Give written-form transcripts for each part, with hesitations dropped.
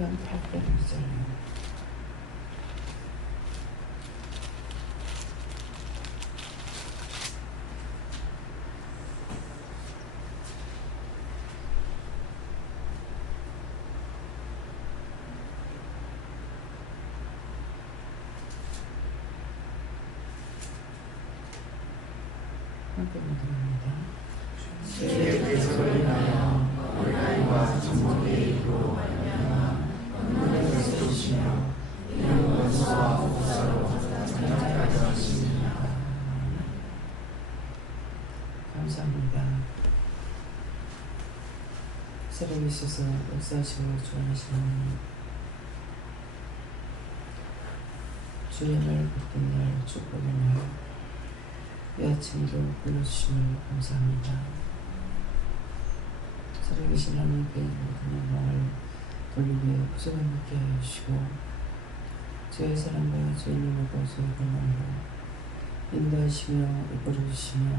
시편 802절. 함께 보도록합니다. 주의 대적을 인하여 어린아이와 젖먹이의 입으로 말미암아 눈을 세우시며 이는 원수와 목사로 장자까지 하시니라. 감사합니다. 살아계셔서 역사하시고 주원하시는 하나님, 주의 날 복된 날 축복의 날 이 아침도 불러주심을 감사합니다. 살아계신 하나님께 모든 영광을 돌리며 구속함께 하여 주시고 주의 사랑과 주의 능력과 주의 권능으로 인도하시며 이끌어주시며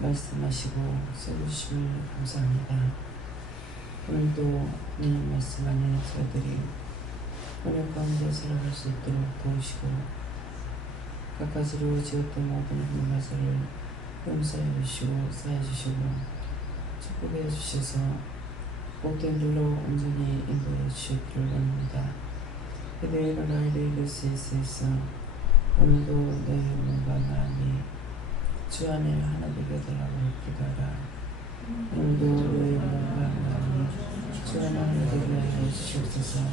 말씀하시고 써주심을 감사합니다. 오늘도 하나님 말씀 안에 저희들이 번역 가운데 살아갈 수 있도록 도우시고 갖가지로 지었던 모든 흑마사를 용서해 주시고 사해 주시고 축복해 주셔서 복된 길로 온전히 인도해 주시기를 원합니다. 그대의 나라를 이룰 수 있어 오늘도 너의 몸과 마음이 주 안에 하나 되게 달라고 기도하라. 오늘도 너의 몸과 마음이 주 안에 하나 되게 하여 주시옵소서.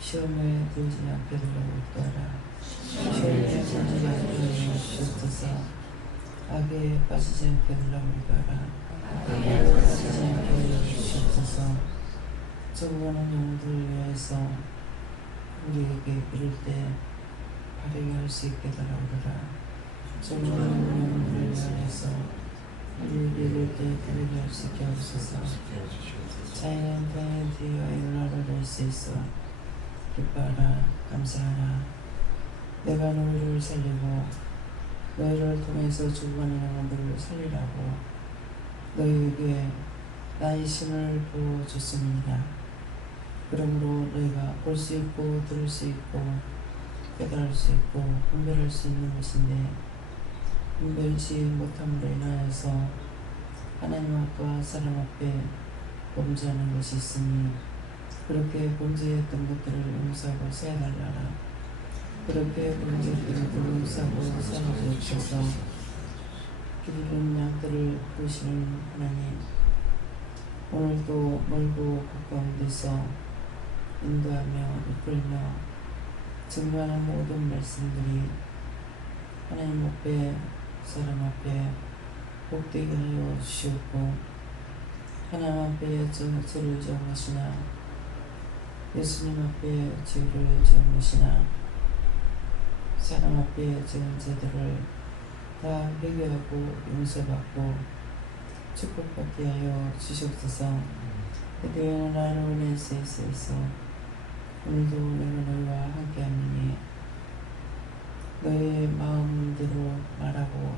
시험에 들지 않게 달라고 기도하라. 시험에 들지 않게 하여 주시옵소서. 악에 빠지지 않게 달라고 기도하라. 악에 빠지지 않게 하여 주시옵소서. 적어가는 영혼들을 위해서 우리에게 이를 때 바르게 할 수 있게 달라고 하라. 적어가는 영혼들을 위해서 우리에게 이를 때 바르게 할 수 있게 하옵소서. 자연은 뒤와 일어나를 낼 수 있어 기뻐하라. 감사하라. 내가 너희를 살리고 너희를 통해서 죽어가는 영혼들을 살리라고 너희에게 나의 힘을 부어줬습니다. 그러므로 너희가 볼 수 있고 들을 수 있고 깨달을 수 있고 분별할 수 있는 것인데 분별지 못함으로 인하여서 하나님 앞과 사람 앞에 범죄하는 것이 있으니 그렇게 범죄했던 것들을 용서하고 사해달라라. 그렇게 범죄했던 것들을 용서하고 사해주옵소서. 기르는 양들을 보시는 하나님, 오늘도 멀고 가까운 데서 인도하며 이끌며 증거하는 모든 말씀들이 하나님 앞에 사람 앞에 복되게 하여 주시옵고 하나님 앞에 저를 정하시나 예수님 앞에 죄를 지은 것이나 사람 앞에 지은 죄들을 다 회개하고 용서받고 축복받게 하여 주시옵소서. 그대의 나를 은혜 있어 오늘도 내가 너희와 함께하니 너의 마음대로 말하고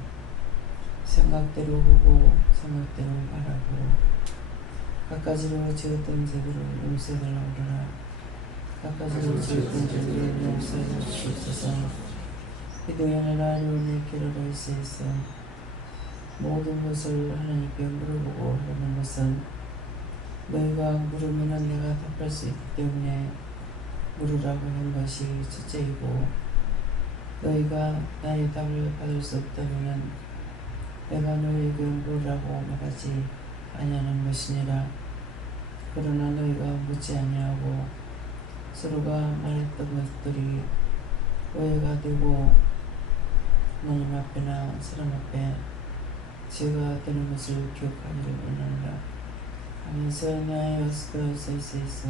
생각대로 보고 생각대로 말하고 갖가지로 지었던 죄들을 용서해달라고 하라. 갖가지로 지었던 죄들을 용서해 주시옵소서. 기도의 나를 은혜 기로로 있어 모든 것을 하나님께 물어보고 하는 것은 너희가 물으면 내가 답할 수 있기 때문에 물으라고 한 것이 첫째이고 너희가 나의 답을 받을 수 없다면 내가 너희에게 물으라고 말하지 아니하는 것이니라. 그러나 너희가 묻지 아니하고 서로가 말했던 것들이 오해가 되고 하나님 앞에나 사람 앞에 죄가 되는 것을 기억하기를 원하노라. 하면서 나의 수 있어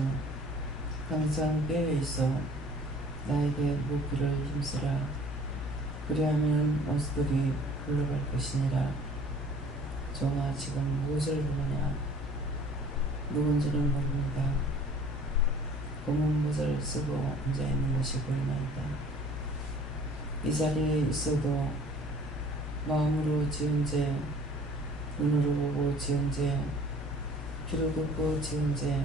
항상 깨어있어 나에게 묻기를 힘쓰라. 그리하면 원수들이 물러갈 것이니라. 종아 지금 무엇을 보느냐? 누군지는 모릅니다. 검은 옷을 쓰고 앉아있는 것이 보이나이다. 이 자리에 있어도 마음으로 지은 죄, 눈으로 보고 지은 죄, 귀로 듣고 지은 죄,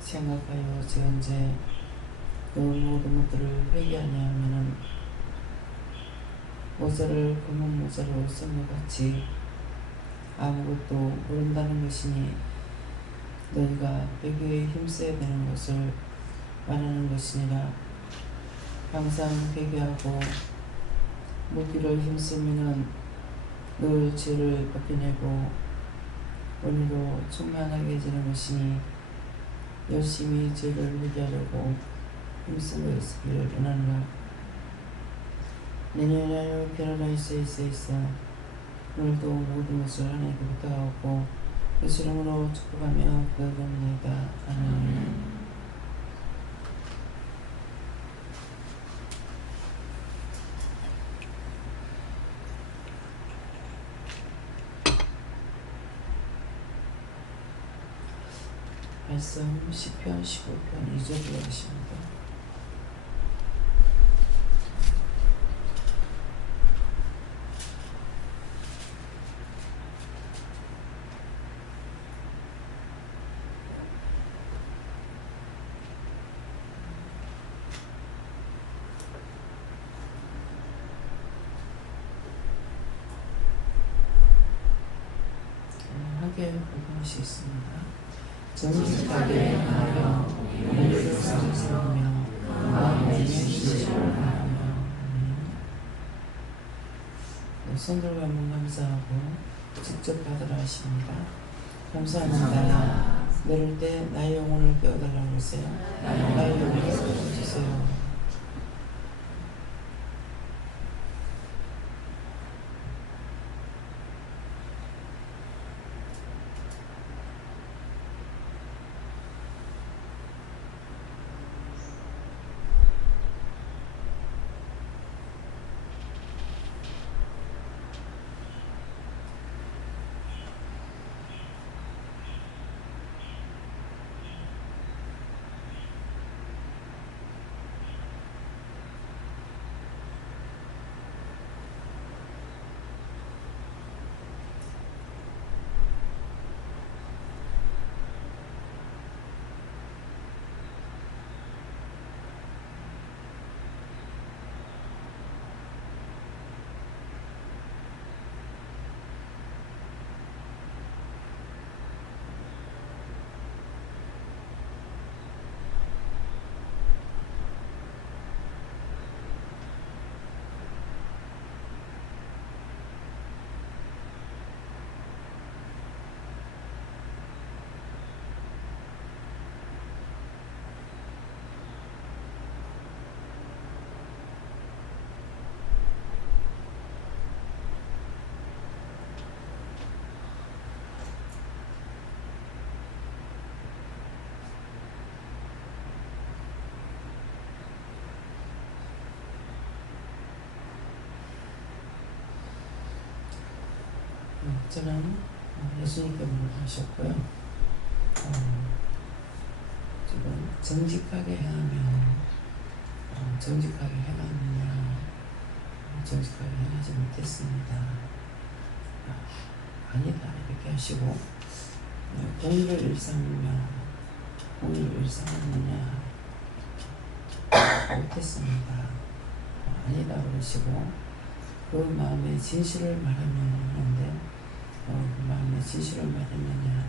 생각하여 지은죄 그 모든 것들을 회개하냐 하면은 모자를 검은 모자로 쓴 것 같이 아무것도 모른다는 것이니 너희가 회개에 힘써야 되는 것을 말하는 것이니라. 항상 회개하고 무기를 힘쓰면은 늘 죄를 벗겨내고 은혜로 충만하게 해지는 것이니 열심히 죄를 회개하려고 힘쓰고 있기를 원하노라. 내년에 편안하 있어 오늘도 모든 것을 하나님께 부탁하고 예수 이름으로 축복하며 기도합니다. 아멘. 말씀 시편 15편 2절로 하십니다. 함께 공부하시겠습니다. 정직하게 행하여 오늘을 상승하며 마음의 진실을 하며. 손들과 한번 감사하고 직접 받으라 하십니다. 감사합니다. 내릴 때 나의 영혼을 깨워달라고 하세요. 나의 영혼을 깨워주세요. 저는 예수님께 물어보셨고요. 지금 정직하게 행하며 정직하게 행하느냐 정직하게 행하지 못했습니다. 아니다 이렇게 하시고 공의를 일삼으며 공의를 일삼았느냐 못했습니다. 아니다 그러시고 그 마음의 진실을 말하면 하는데 그 마음의 진실을 말했느냐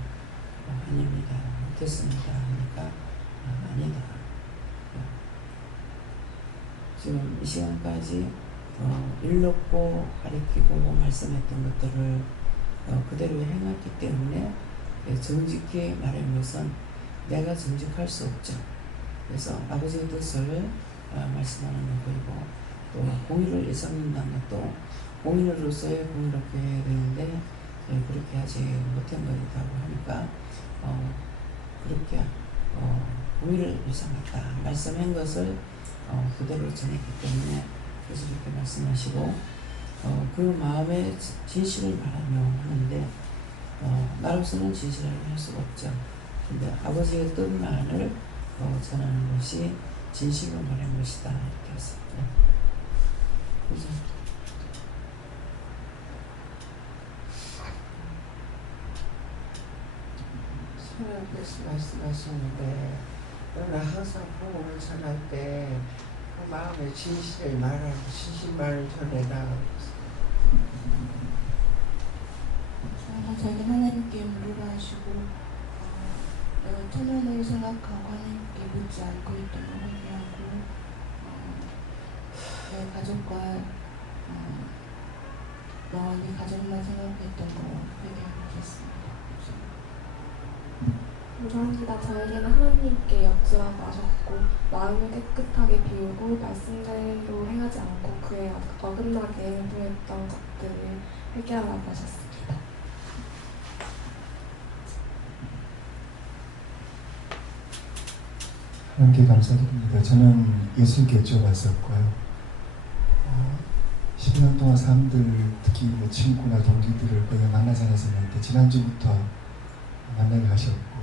아닙니다. 못했습니다. 하니까 아니다. 지금 이 시간까지 일렀고 가르치고 말씀했던 것들을 그대로 행했기 때문에 정직히 말하는 것은 내가 정직할 수 없죠. 그래서 아버지의 뜻을 말씀하는 것이고 또 공의를 일삼는다는 것도 공의로서의 공의롭게 해야 되는데 그렇게 하지 못한 것이라고 하니까 그렇게 공의를 일삼았다 말씀한 것을 그대로 전했기 때문에 그래서 이렇게 말씀하시고 그 마음의 진실을 말하며 하는데 나로서는 진실을 할 수가 없죠. 근데 아버지의 뜻만을 전하는 것이 진실로 말한 것이다 이렇게 했습니다. 그죠? 사랑 하나님께서 말씀하시는데 너는 항상 복음을 전할 때 그 마음의 진실을 말하고 진실만을 전해라. 저에게 하나님께 물으라 하시고 내가 초면을 생각하고 하나님께 묻지 않고 있던 걸 회개하고 내 가족과 영원히 가족만 생각했던 거 회개하겠습니다. 감사합니다. 저에게는 하나님께 여쭈라고 하셨고 마음을 깨끗하게 비우고 말씀대로 행하지 않고 그에 어긋나게 행동했던 것들을 회개하라고 하셨습니다. 하나님께 감사드립니다. 저는 예수님께 여쭤봤었고요. 10년 동안 사람들, 특히 뭐 친구나 동기들을 거의 만나지 않았었는데 지난주부터 만나게 하셨고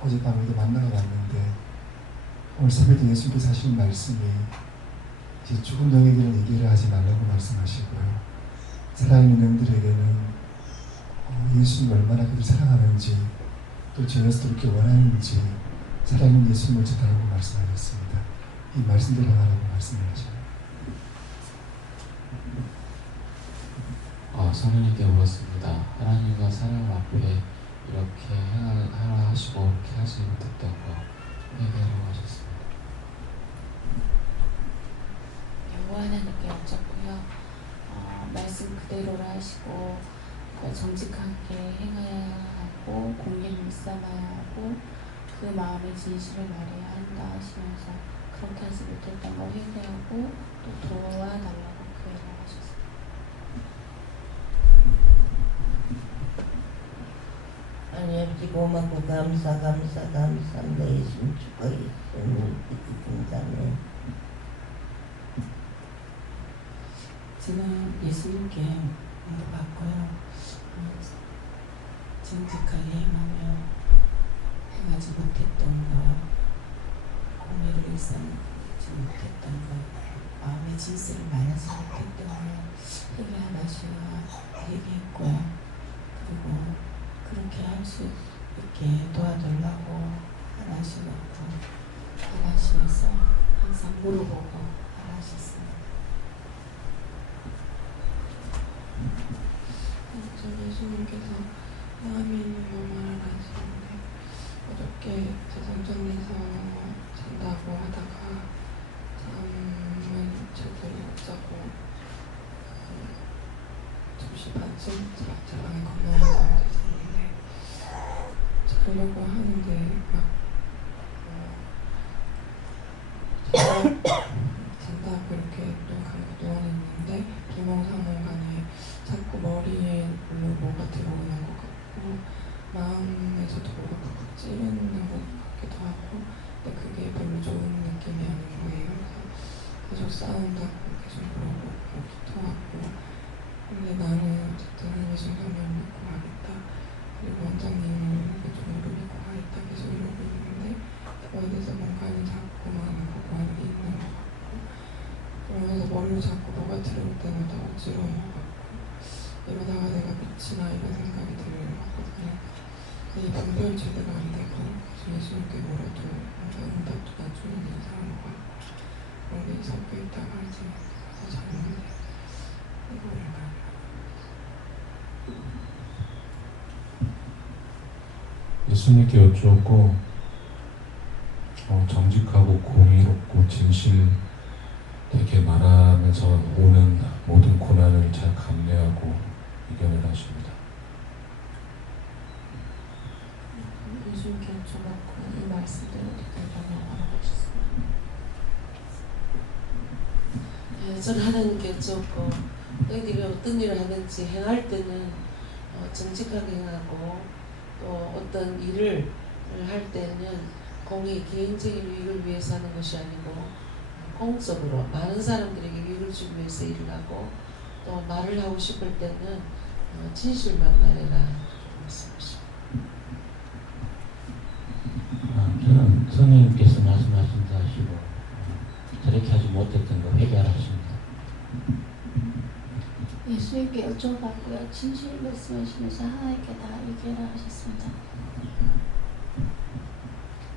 어젯밤에도 만나러 왔는데 오늘 새벽에 예수님께서 하신 말씀이 이제 죽은 영에게는 얘기를 하지 말라고 말씀하시고요. 살아있는 영들에게는 예수님을 얼마나 그들 사랑하는지 또 죄에서 그렇게 원하는지 살아있는 예수님을 전하라고 말씀하셨습니다. 이 말씀대로 하라고 말씀을 하십니다. 성령님께 물었습니다. 하나님과 사람 앞에 이렇게 하라 하시고 이렇게 하지 못했던 거 회개하라고 하셨습니다. 여호와 하나님께 여쭙고요. 말씀 그대로를 하시고 정직하게 행해야 하고 공의를 일삼아야 하고 그 마음의 진실을 말해야 한다 하시면서 그렇게 하지 못했던 거 회개하고 또 도와달라고 구해라 하셨습니다. 하나님 아버지 고맙고 감사합니다. 예수님 축하 예수님 기쁨자매. 저는 예수님께 물어봤고요. 정직하게 행하며 행하지 못했던 것, 공의를 일삼지 못했던 것, 마음의 진실을 말하지 못했던 것 회개하시라 얘기했고요. 그리고 그렇게 할 수 있게 도와달라고 하시면서 항상 물어보고 하셨습니다. 전 예수님께서 마음에 있는 것만을 하시는데 어저께 제 성전에서 잔다고 하다가 잠은 제대로 못 자고 2시 반쯤 제 방에 건너와서 있었는데 자려고 하는데 막 잔다고 이렇게 눈 감고 누워있는데 비몽사몽간에 자꾸 머리에 뭐가 들어오는 것 같고 마음에서도 뭐가 푹푹 찌르는 것 같기도 하고 근데 그게 별로 좋은 느낌이 아닌 거예요. 그래서 계속 싸운다고 계속 물어보기도 하고 근데 나는 어쨌든 하나님의 성령을 믿고 가겠다. 그리고 원장님을 좀 믿고 가겠다. 계속 이러고 있는데 그거에 대해서 뭔가는 자꾸만 보고는 있는 것 같고 그러면서 머리를 자꾸 뭐가 들어올 때마다 어지러운 것 같고 이러다가 내가 미치나 이런 생각이 들거든요. 이 분별 제대로 안 되고 예수님께 물어도 뭔가 응답도 안 주는 이상한 것 같고 그런 게 섞여 있다가 이제 가서 잤는데 이거를 예수님께 여쭈었고 정직하고 공의롭고 진실 되게 말하면서 오는 모든 고난을 잘 감내하고 이겨내라 하십니다. 예수님께 여쭤봤고 이 말씀대로 대답하라고 하셨습니다. 저는 하나님께 여쭈었고 너희들이 어떤 일을 하는지 행할 때는 정직하게 행하고 또 어떤 일을 할 때는 공의 개인적인 이익을 위해서 하는 것이 아니고 공적으로 많은 사람들에게 이익을 주기 위해서 일을 하고 또 말을 하고 싶을 때는 진실만 말해라 말씀하십니다. 저는 성령님께서 말씀하신 다 하시고 저렇게 하지 못했던 거 회개하십니다. 예수님께 여쭤봤고요. 진실 말씀하시면서 하나님께 다 얘기를 하셨습니다.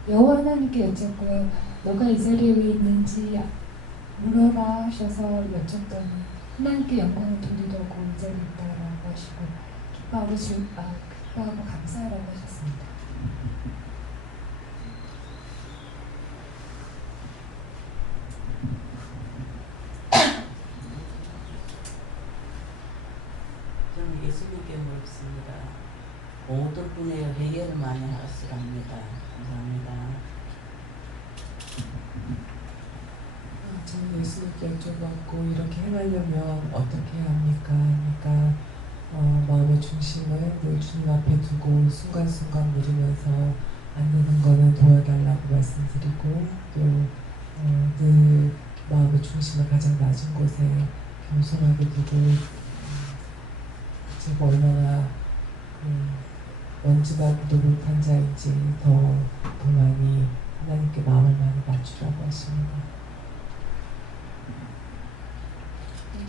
여호와 하나님께 여쭙고요. 너가 이 자리에 왜 있는지 물어라 하셔서 여쭙더니 하나님께 영광을 돌리려고 이 자리에 있다라고 하시고 기뻐하고 감사하라고 하셨습니다. 저는 예수님께 묻습니다. 모든 분의 회개를 많이 하시랍니다. 감사합니다. 저는 예수님께 여쭤봤고 이렇게 행하려면 어떻게 해야 합니까? 그러니까 마음의 중심을 늘 주님 앞에 두고 순간순간 누리면서 안 되는 거는 도와달라고 말씀드리고 또 늘 마음의 중심을 가장 낮은 곳에 겸손하게 두고 제가 얼마나 먼지나기도 못한 자인지 더 많이 하나님께 마음을 많이 맞추라고 하십니다.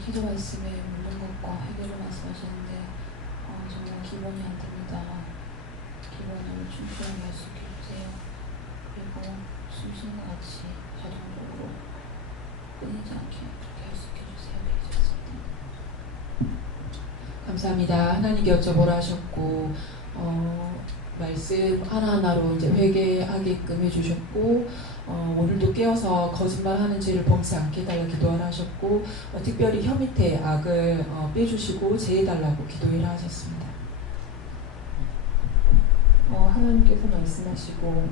기도 말씀에 묻는 것과 회개를 말씀하셨는데 정말 기본이 안 됩니다. 기본을 충실하게 할 수 있게 해주세요. 그리고 숨 쉬는 것 같이 자동적으로 끊이지 않게 그렇게 할 수 있게 해주세요. 기도했습니다. 감사합니다. 하나님께 여쭤보라 하셨고 말씀 하나하나로 이제 회개하게끔 해주셨고 오늘도 깨어서 거짓말하는 죄를 범치 않게 해달라 기도하라 하셨고 특별히 혀 밑에 악을 빼주시고 제해달라고 기도해라 하셨습니다. 하나님께서 말씀하시고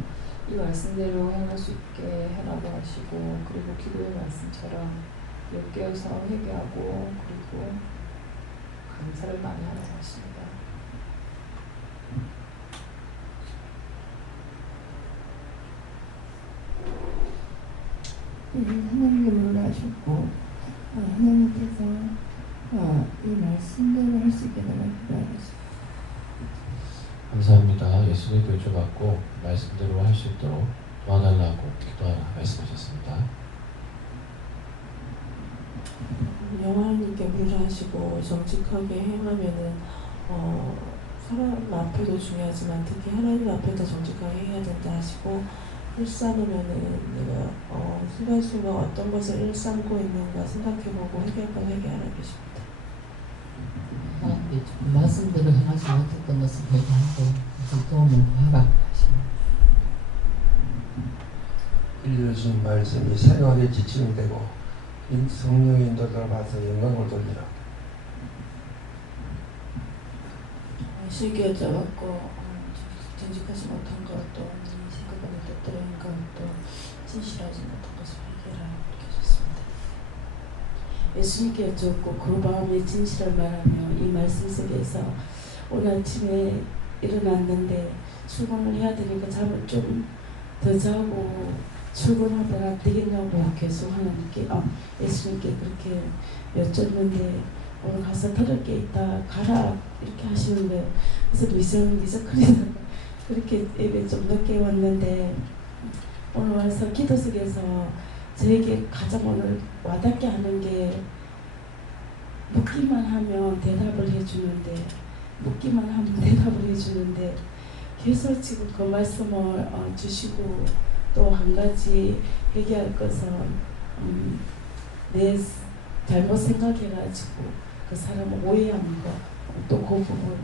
이 말씀대로 행할 수 있게 해라고 하시고 그리고 기도의 말씀처럼 깨어서 회개하고 그리고 감사를 많이 하라고 하십니다. 하나님께 물어하셨고 하나님께서 이 말씀대로 할 수 있게 내가 기도하겠습니다. 감사합니다. 예수님께 여쭤봤고 말씀대로 할 수 있도록 도와달라고 기도하라 말씀하셨습니다. 영화님께 물으라 하시고 정직하게 행하면은 사람 앞에도 중요하지만 특히 하나님 앞에도 정직하게 해야 된다 하시고 일삼으면은 내가 순간순간 어떤 것을 일삼고 있는가 생각해보고 회개할 건 회개하라 계십니다. 말씀대로 행하지 못했던 것을 회개하고 도움을 구하라 하십니다. 들려주신 말씀이 생활에 지침이 되고 성령의 인도를 받아서 영광을 돌리라. 실기 여쭤봤고 정직하지 못한 것 또 생각하는 뜻대로 한 것 또 진실하지 못한 것을 회개하라 이렇게 하셨습니다. 예수님께 여쭙고 그 마음의 진실을 말하며 이 말씀 속에서 오늘 아침에 일어났는데 출근을 해야 되니까 잠을 좀 더 자고 출근하다가 되겠냐고 계속 하나님께 예수님께 그렇게 여쭙는데 오늘 가서 들을 게 있다 가라 이렇게 하시는데 그래서 미적거리다가 그렇게 예배 좀 늦게 왔는데 오늘 와서 기도 속에서 저에게 가장 오늘 와닿게 하는 게 묻기만 하면 대답을 해주는데 묻기만 하면 대답을 해주는데 계속 지금 그 말씀을 주시고 또 한 가지 얘기할 것은 내 잘못 생각해가지고 그 사람을 오해하는 거 또 그 부분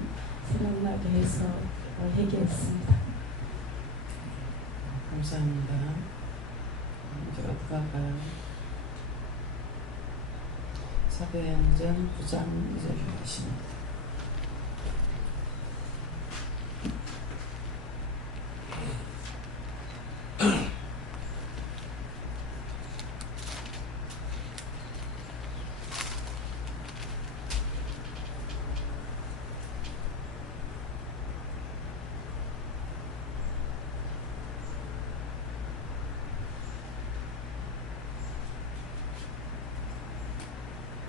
생각나게 해서 얘기했습니다. 감사합니다. 이제 어떡할까요? 사배양전 부장 이사님이십니다.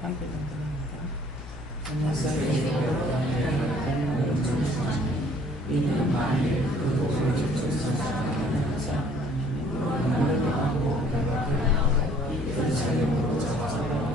함께 넘어갑니다. 이는 만일 그 오를 주소서 자 물러가고 이 사령으로 잡아오라.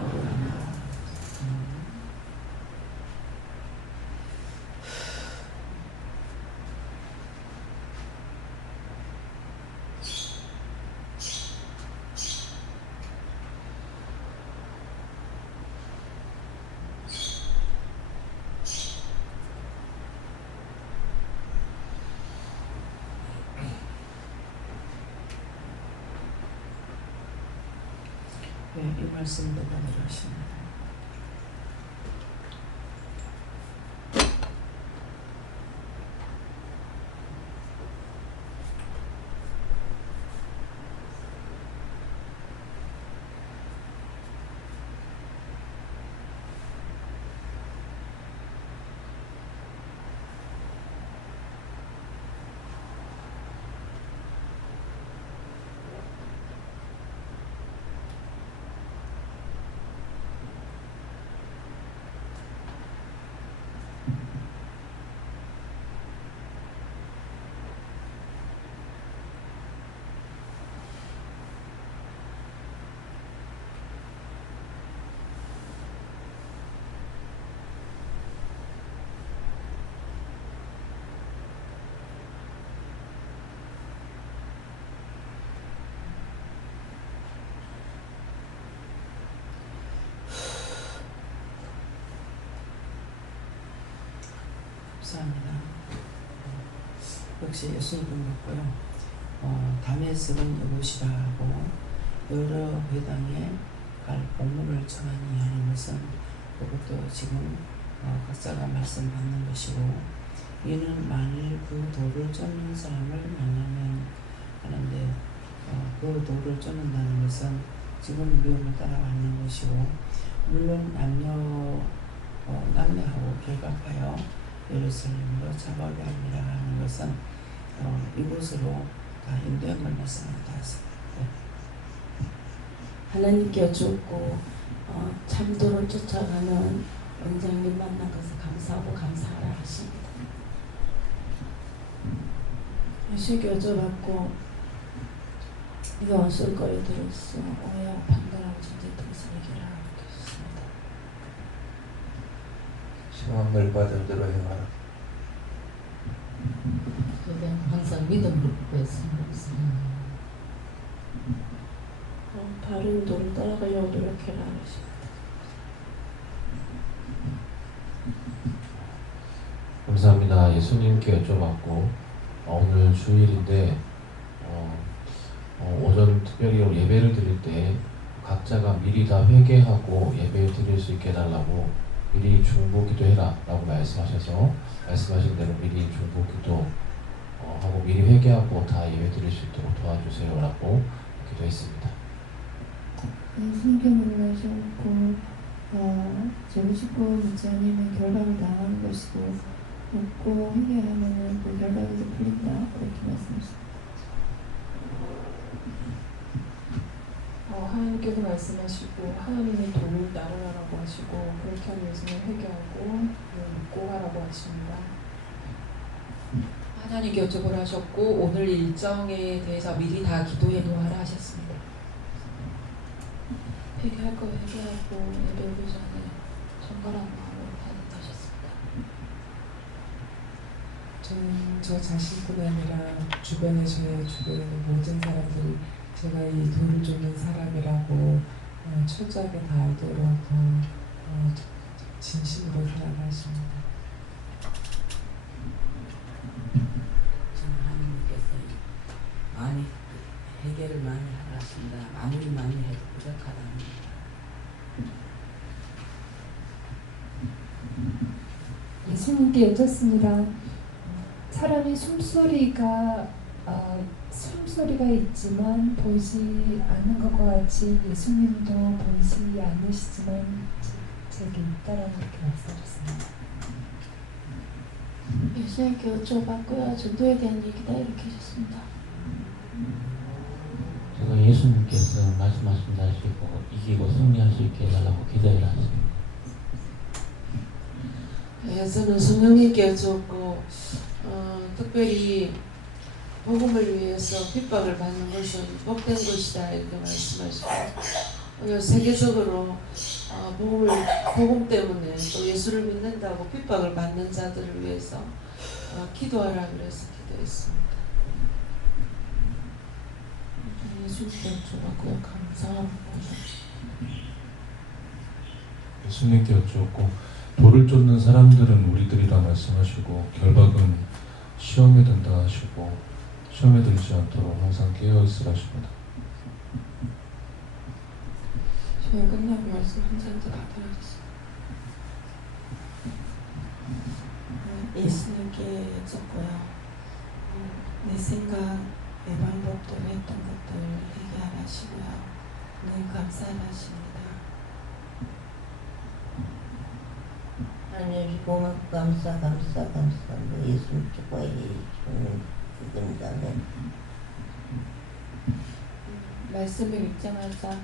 이 말씀도 받으라 하십니다. 감사합니다. 역시 예수님 같고요. 담에색은 이곳이라 하고 여러 회당에 갈 공문을 청하니 하는 것은 그것도 지금 각자가 말씀 받는 것이고, 이는 만일 그 돌을 쫓는 사람을 만나면 하는데 그 돌을 쫓는다는 것은 지금 위험을 따라가는 것이고, 물론 남녀하고 결갑하여 예루살렘으로 작업이 아니라 하는 것은 이곳으로 다 인도형을 말씀합니다. 하나님께 여쭙고 참도를 쫓아가는 원장님 만난 것을 감사하고 감사하라 하십니다. 예수께 여쭤봤고 이게 원술거리들로서 오해하고 판단하고 전쟁 통해서 해결하라 하셨습니다. 시험을 받은 대로 행하라. 그에 항상 믿음으로 구했습니다. 바른 도를 따라가려고 노력해라 하십니다. 감사합니다. 예수님께 여쭤봤고 오늘 주일인데 오전 특별히 예배를 드릴 때 각자가 미리 다 회개하고 예배 드릴 수 있게 해달라고 미리 중보기도해라 라고 말씀하셔서 말씀하신 대로 미리 중보기도 하고 미리 회개하고 다 예배 드릴 수 있도록 도와주세요 라고 기도했습니다. 예수님께 만나셨고 죄고 싶고 묻지 않으면 결박을 당하는 것이고 묻고 회개하면 그 결박에서 풀린다, 그렇게 말씀하셨습니다. 하나님께서 말씀하시고 하나님의 도를 따르라고 하시고, 그렇게 하기 위해서는 회개하고 묻고 하라고 하십니다. 하나님께 여쭤보라 하셨고 오늘 일정에 대해서 미리 다 기도해 놓아라 하셨습니다. 회개할 거 회개하고 예배 오기 전에 정갈한 마음으로 받으셨습니다. 저는 저 자신뿐 아니라 주변에 모든 사람들이 제가 이 돌을 쫓는 사람이라고 철저하게 다 알도록 더 진심으로 살아가십니다. 저는 하나님께서 많이 회개를 많이 하라 하십니다. 아무리 많이 해도 부족하답니다. 예수님께 여쭙습니다. 사람이 숨소리가 있지만 보이지 않는 것과 같이 예수님도 보이지 않으시지만 제게 있다라고 그렇게 말씀하셨습니다. 예수님께 여쭤봤고요. 전도에 대한 얘기다 이렇게 하셨습니다. 제가 예수님께서 말씀하신다시고 이기고 승리할 수 있게 해달라고 기도해라 하십니다. 저는 성령님께 여쭈었고 특별히 복음을 위해서 핍박을 받는 것은 복된 것이다 이렇게 말씀하시고, 오늘 세계적으로 복음 때문에 또 예수를 믿는다고 핍박을 받는 자들을 위해서 기도하라 그래서 기도했습니다. 예수님께 여쭤봤고요. 감사하고 예수님께 여쭈었고 돌을 쫓는 사람들은 우리들이라 말씀하시고 결박은 시험에 든다 하시고 시험에 들지 않도록 항상 깨어있으라 하십니다. 저는 끝나고 말씀 한 잔째 받아야겠어요. 예수님께 여쭙고요. 내 생각, 내 방법대로 했던 것들 얘기 안 하시고요. 늘 감사하십니다. 하나님 고맙고 감사 예수님 축복해 주는 그분이다네. 말씀을 읽자마자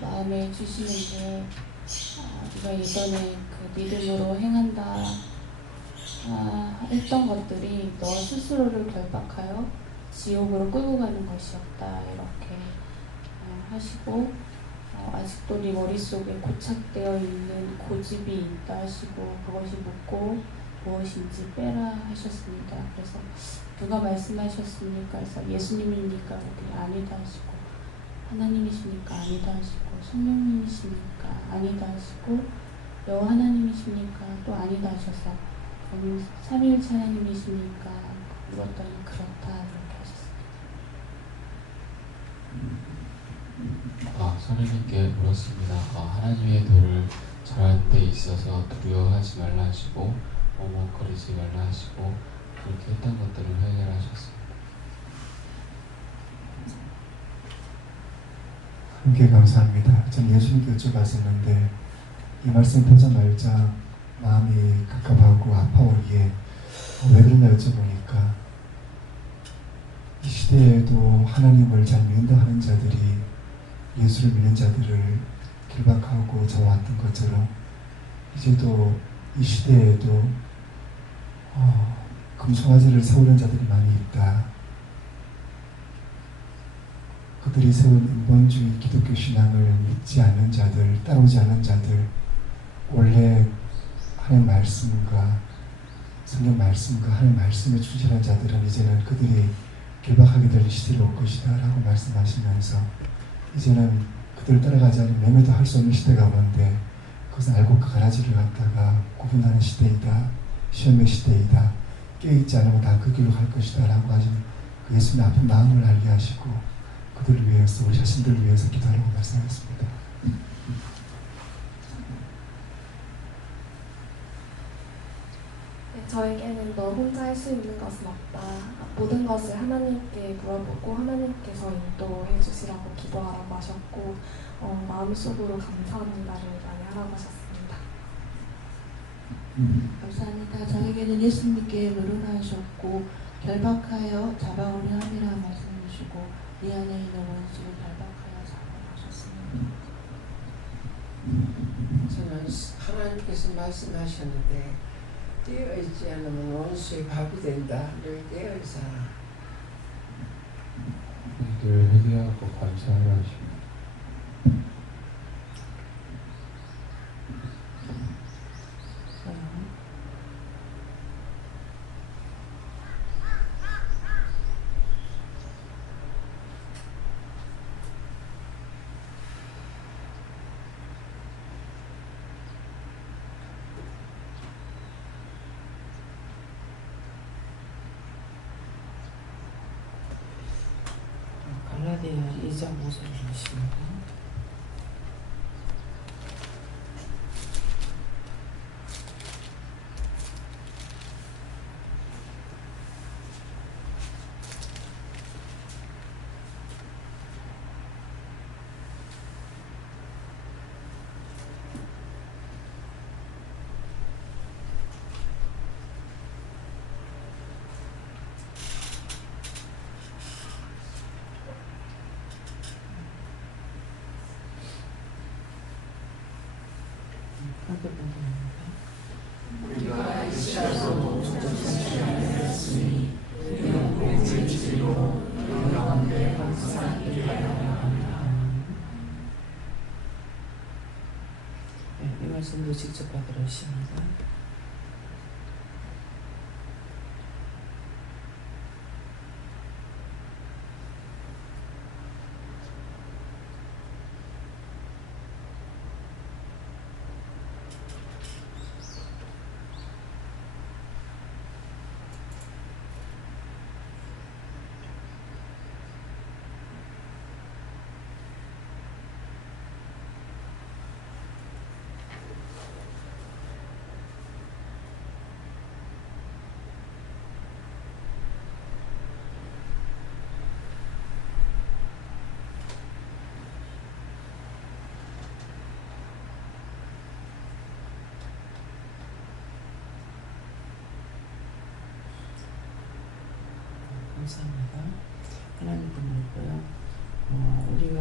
마음에 주시는 게 네가 예전에 그 믿음으로 행한다 했던 것들이 너 스스로를 결박하여 지옥으로 끌고 가는 것이었다 이렇게 하시고 아직도 네 머릿속에 고착되어 있는 고집이 있다 하시고 그것이 묻고 무엇인지 빼라 하셨습니다. 그래서 누가 말씀하셨습니까? 그래서 예수님입니까? 아니다 하시고 하나님이십니까? 아니다 하시고 성령님이십니까? 아니다 하시고 여호와 하나님이십니까? 또 아니다 하셔서 그럼 삼위일체 하나님이십니까? 물었더니 그렇다 이렇게 하셨습니다. 선생님께 물었습니다. 하나님의 도를 전하는 데 있어서 두려워하지 말라 하시고 머뭇거리지 말라 하시고 그렇게 했던 것들을 해결하셨습니다. 함께 감사합니다. 저는 예수님께 여쭤봤었는데 이 말씀 보자마자 마음이 갑갑하고 아파오기에 왜 그러나 여쭤보니까 이 시대에도 하나님을 잘 믿는다 하는 자들이 예수를 믿는 자들을 길박하고 잡아왔던 것처럼 이제도 이 시대에도 금송아지를 세우는 자들이 많이 있다. 그들이 세운 인본주의 기독교 신앙을 믿지 않는 자들, 따르지 않는 자들, 원래 하나님 말씀과 성경 말씀과 하나님 말씀에 충실한 자들은 이제는 그들이 결박하게 될 시대로 올 것이다 라고 말씀하시면서 이제는 그들을 따라가지 않으면 매매도 할 수 없는 시대가 오는데 그것을 알고 그 가라지를 갖다가 구분하는 시대이다. 시험의 시대이다. 깨어있지 않으면 다 그 길로 갈 것이다 라고 하시는 그 예수님의 아픈 마음을 알게 하시고 그들을 위해서 우리 자신들을 위해서 기도하라고 말씀하셨습니다. 저에게는 너 혼자 할 수 있는 것은 없다. 모든 것을 하나님께 물어보고 하나님께서 인도해 주시라고 기도하라고 하셨고 마음속으로 감사합니다를 많이 하라고 하셨습니다. 감사합니다. 저에게는 예수님께 물어나셨고 결박하여 잡아오려 함이라 말씀해 주시고 네 안에 있는 원수를 결박하여 잡아오셨습니다. 저는 하나님께서 말씀하셨는데 깨어있지 않으면 원수의 밥이 된다. 늘 깨어있어라. 늘 회개하고 감사하라 하십니다. 갈라디아 2장 5절을 보십니다. 우리가 이시라서 전천시하였으니 이는 공의 지로 영광대 감사하게 하여 합니다. 이 말씀도 직접 받으러 오십니다. 감사합니다. 하나님께 묻고요. 우리가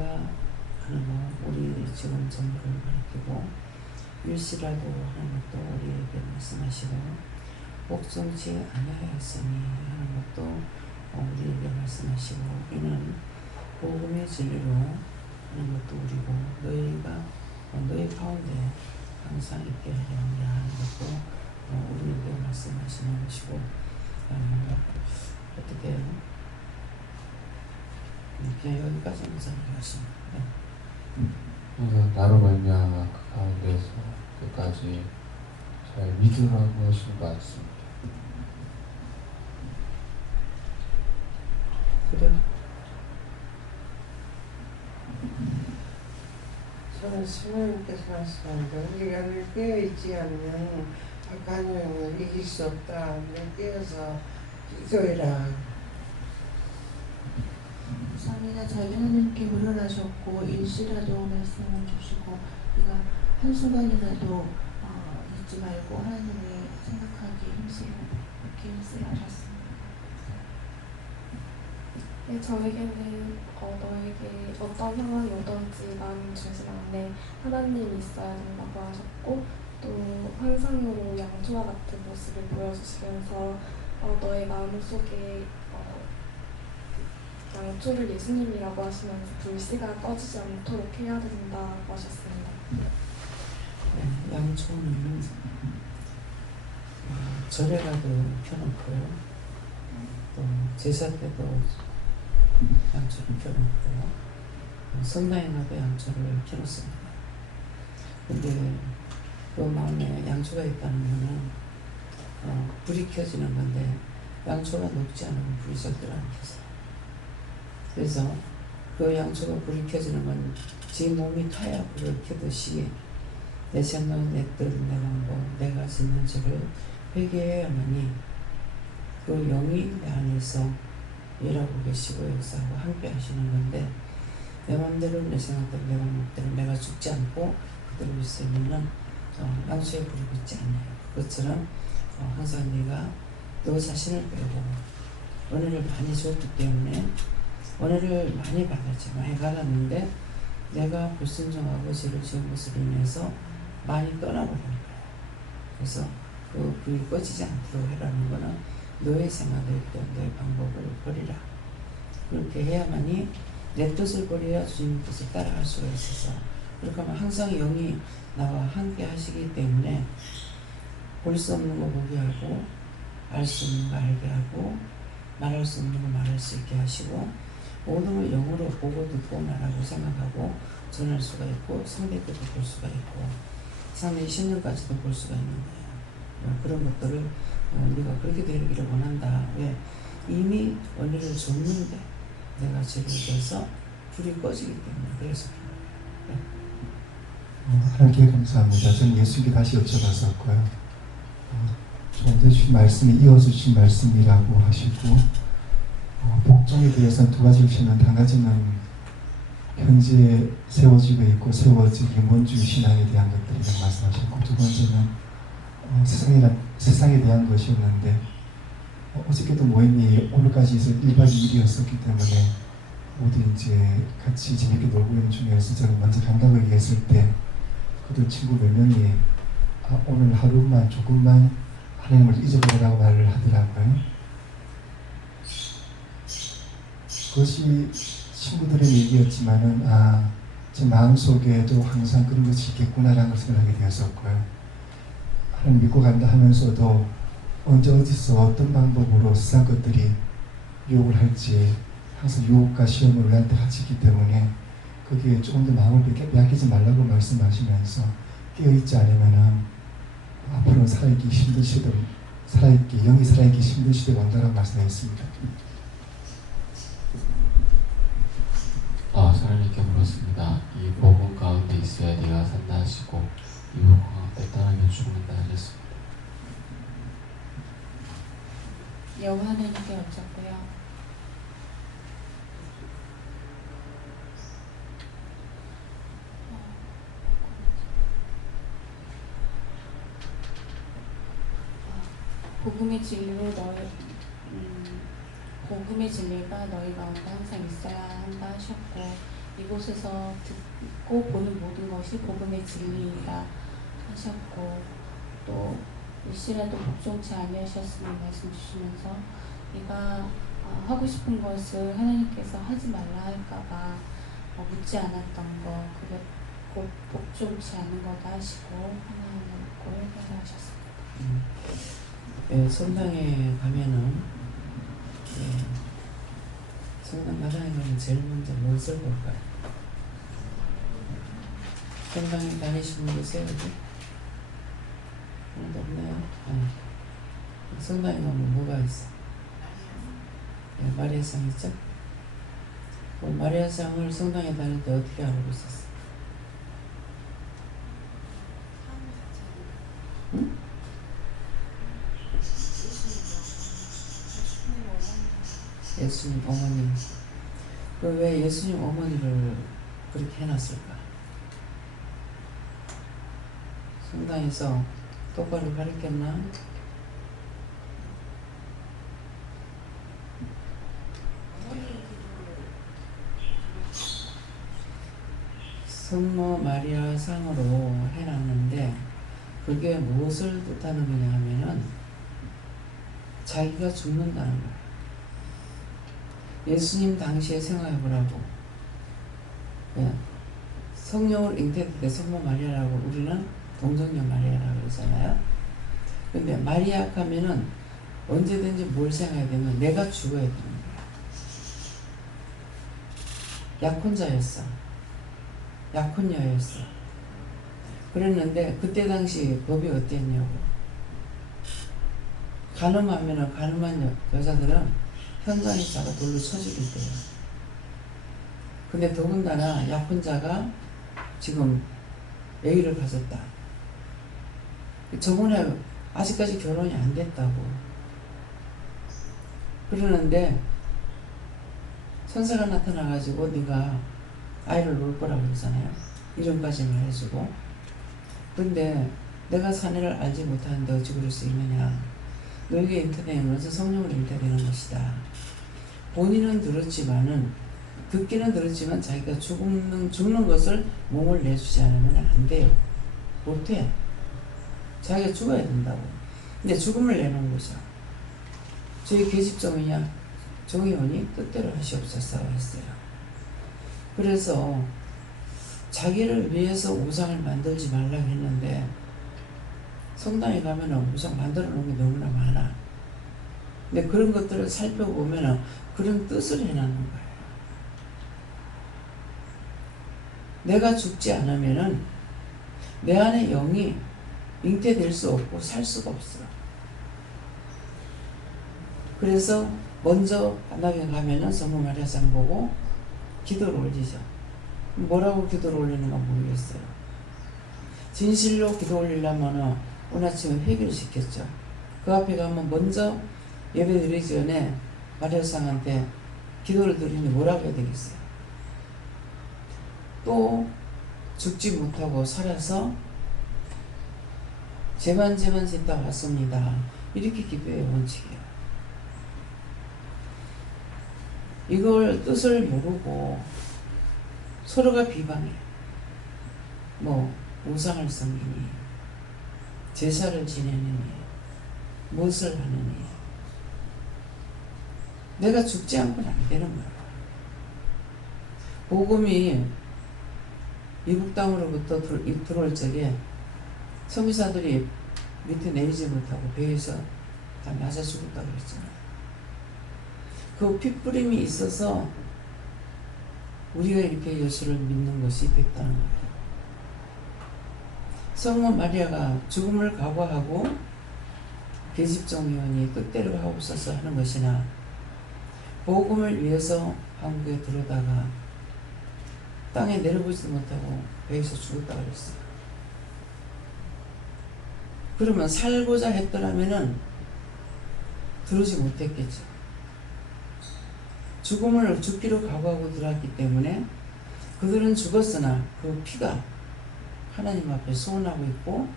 하는 거, 우리 지금 전부를 밝히고 일시라도 하는 것도 우리에게 말씀하시고 복종치 아니하였으니 하는 것도 우리에게 말씀하시고 이는 복음의 진리로 하는 것도 우리고 너희가 너희 가운데 항상 있게 하려 하는 것도 우리에게 말씀하시는 것이고 어떻게 해요? 그냥 여기까지는 생각하십니다. 그래서 나로 말미암아 그 가운데서 끝까지 잘 믿으라고 하신 것 같습니다. 그래요? 저는 스님께서 말씀하는데 우리가 늘 깨어있지 않으면 악한 영을 이길 수 없다. 깨어서 기도해라. 상이나 자기 하나님께 물러나셨고 일시라도 말씀을 주시고 우리가 한순간이라도 잊지 말고 하나님을 생각하기 힘쓰게 하셨습니다. 네, 저에게는 너에게 어떤 상황이 오든지 마음 주지 않네 하나님이 있어야 된다고 하셨고 또 환상으로 양초와 같은 모습을 보여주시면서 너의 마음속에 양초를 예수님이라고 하시면서 불씨가 꺼지지 않도록 해야 된다고 하셨습니다. 네, 양초는 절에 가도 켜놓고요. 또 제사 때도 양초를 켜놓고요. 성당에 가도 양초를 켜놓습니다. 근데 그 마음에 양초가 있다는 것은 불이 켜지는 건데 양초가 녹지 않으면 불이 절대로 안 켜져요. 그래서 그 양초가 불이 켜지는 건 제 몸이 타야 불을 켜듯이 내 생각, 내 뜻, 내 방법, 내가 짓는 죄를 회개해야만이 그 영이 내 안에서 일하고 계시고 역사하고 함께 하시는 건데 내 마음대로 내 생각대로 내 방법대로 내가 죽지 않고 그대로 있으면 양초에 불이 붙지 않아요. 그것처럼 항상 네가 너 자신을 빼고 은혜를 많이 줬기 때문에 은혜를 많이 받았지 많이 받았는데 내가 불순종하고 죄를 지은 것으로 인해서 많이 떠나버리는 거예요. 그래서 그 불이 꺼지지 않도록 해라는 거는 너의 생각을 내 방법을 버리라. 그렇게 해야만이 내 뜻을 버려야 주님 뜻을 따라갈 수가 있어서 그렇게 하면 항상 영이 나와 함께 하시기 때문에 볼 수 없는 거 보게 하고 알 수 없는 거 알게 하고 말할 수 없는 거 말할 수 있게 하시고 모든 걸 영으로 보고 듣고 말하고 생각하고 전할 수가 있고 상대 것도 볼 수가 있고 상대의 신령까지도 볼 수가 있는 거예요. 그런 것들을 네가 그렇게 되기를 원한다. 왜? 이미 은혜를 줬는데 내가 죄를 져서 불이 꺼지기 때문에 그래서 그런 거예요. 하나님께 감사합니다. 저는 예수님께 다시 여쭤봤었고요. 좀 전에 주신 말씀이 이어주신 말씀이라고 하시고 복종에 대해서는 두 가지를 치면 한 가지는 현재 세워지고 있고 세워질 영원주의 신앙에 대한 것들이라고 말씀하셨고 두 번째는 세상에 대한 것이었는데 어저께도 모임이 오늘까지 해서 1박 2일이었었기 때문에 모두 이제 같이 재밌게 놀고 있는 중에서 제가 먼저 간다고 얘기했을 때 그들 친구 몇 명이 오늘 하루만 조금만 하나님을 잊어보라고 말을 하더라고요. 그것이 친구들의 얘기였지만은 제 마음속에도 항상 그런 것이 있겠구나라는 것을 하게 되었었고요. 하나님 믿고 간다 하면서도 언제 어디서 어떤 방법으로 세상 것들이 유혹을 할지 항상 유혹과 시험을 우리한테 갖추기 때문에 거기에 조금 더 마음을 빼앗기지 말라고 말씀하시면서 깨어있지 않으면은 앞으로는 살아있기 힘든 시대, 영이 살아있기 힘든 시대가 온다고 말씀하셨습니다. 하나님께 물었습니다. 이 복음 가운데 있어야 네가 산다 하시고 이 복음 가운데 떠나면 죽는다 하셨습니다. 여호와 하나님께 여쭙고요. 복음의 진리로 너의 복음의 진리가 너희 가운데 항상 있어야 한다 하셨고 이곳에서 듣고 보는 모든 것이 복음의 진리이다 하셨고 또 일시라도 복종치 아니하셨으니 말씀 주시면서 네가 하고 싶은 것을 하나님께서 하지 말라 할까봐 묻지 않았던 거 그게 곧 복종치 않는 거다 하시고 하나님을 믿고 회개하셨습니다. 예, 성당에 가면은 성당 마당에 가면 제일 먼저 무엇을 볼까요? 성당에 다니시는 분 계세요? 아무도 없나요? 성당에 가면 뭐가 있어? 예, 마리아상 있죠? 마리아상을 성당에 다닐 때 어떻게 알고 있었어? 응? 예수님 어머니. 왜 예수님 어머니를 그렇게 해놨을까? 성당에서 똑바로 가르쳤나? 성모 마리아 상으로 해놨는데 그게 무엇을 뜻하는 거냐 하면은 자기가 죽는다는 거야. 예수님 당시에 생각해보라고. 성령을 잉태될 때 성모 마리아라고 우리는 동정녀 마리아라고 그러잖아요. 근데 마리아 하면은 언제든지 뭘 생각해야 되면 내가 죽어야 되는 거야. 약혼자였어. 약혼녀였어. 그랬는데 그때 당시 법이 어땠냐고. 간음하면은 간음한 여자들은 현장에다가 돌로 쳐 죽일 때요. 근데 더군다나 약혼자가 지금 애기를 가졌다. 저번에 아직까지 결혼이 안 됐다고. 그러는데 천사가 나타나가지고 네가 아이를 놓을 거라고 그러잖아요. 이름까지는 해주고. 근데 내가 사내를 알지 못하는데 어찌 그럴 수 있느냐. 너에게 잉태되는 것은 성령으로 잉태되는 것이다. 본인은 듣기는 들었지만 자기가 죽는 것을 몸을 내주지 않으면 안 돼요. 못해. 자기가 죽어야 된다고. 근데 죽음을 내놓은 거죠. 저희 계집종이냐 정의원이 뜻대로 하시옵소서 했어요. 그래서 자기를 위해서 우상을 만들지 말라고 했는데 성당에 가면은 우상 만들어 놓은 게 너무나 많아. 근데 그런 것들을 살펴보면은 그런 뜻을 해놨는 거예요. 내가 죽지 않으면은 내 안에 영이 잉태될 수 없고 살 수가 없어. 그래서 먼저 반납에 가면은 성모 마리아상 보고 기도를 올리죠. 뭐라고 기도를 올리는가 모르겠어요. 진실로 기도 올리려면 오늘 아침에 회개를 시켰죠. 그 앞에 가면 먼저 예배 드리기 전에 마리아상한테 기도를 드리는데 뭐라고 해야 되겠어요? 또 죽지 못하고 살아서 제만 짓다 왔습니다. 이렇게 기도해요. 원칙이에요. 이걸 뜻을 모르고 서로가 비방해. 우상을 섬기니, 제사를 지내느니, 무엇을 하느니. 내가 죽지 않고는 안 되는 거야. 복음이 미국 땅으로부터 들어올 적에 선교사들이 밑에 내리지 못하고 배에서 다 맞아 죽었다고 그랬잖아요. 그 핏부림이 있어서 우리가 이렇게 예수를 믿는 것이 됐다는 거예요. 성모 마리아가 죽음을 각오하고 계집종의원이 뜻대로 하옵소서 하는 것이나 복음을 위해서 한국에 들어다가 땅에 내려보지도 못하고 배에서 죽었다고 그랬어요. 그러면 살고자 했더라면은 들어오지 못했겠죠. 죽기로 각오하고 들어왔기 때문에 그들은 죽었으나 그 피가 하나님 앞에 소원하고 있고,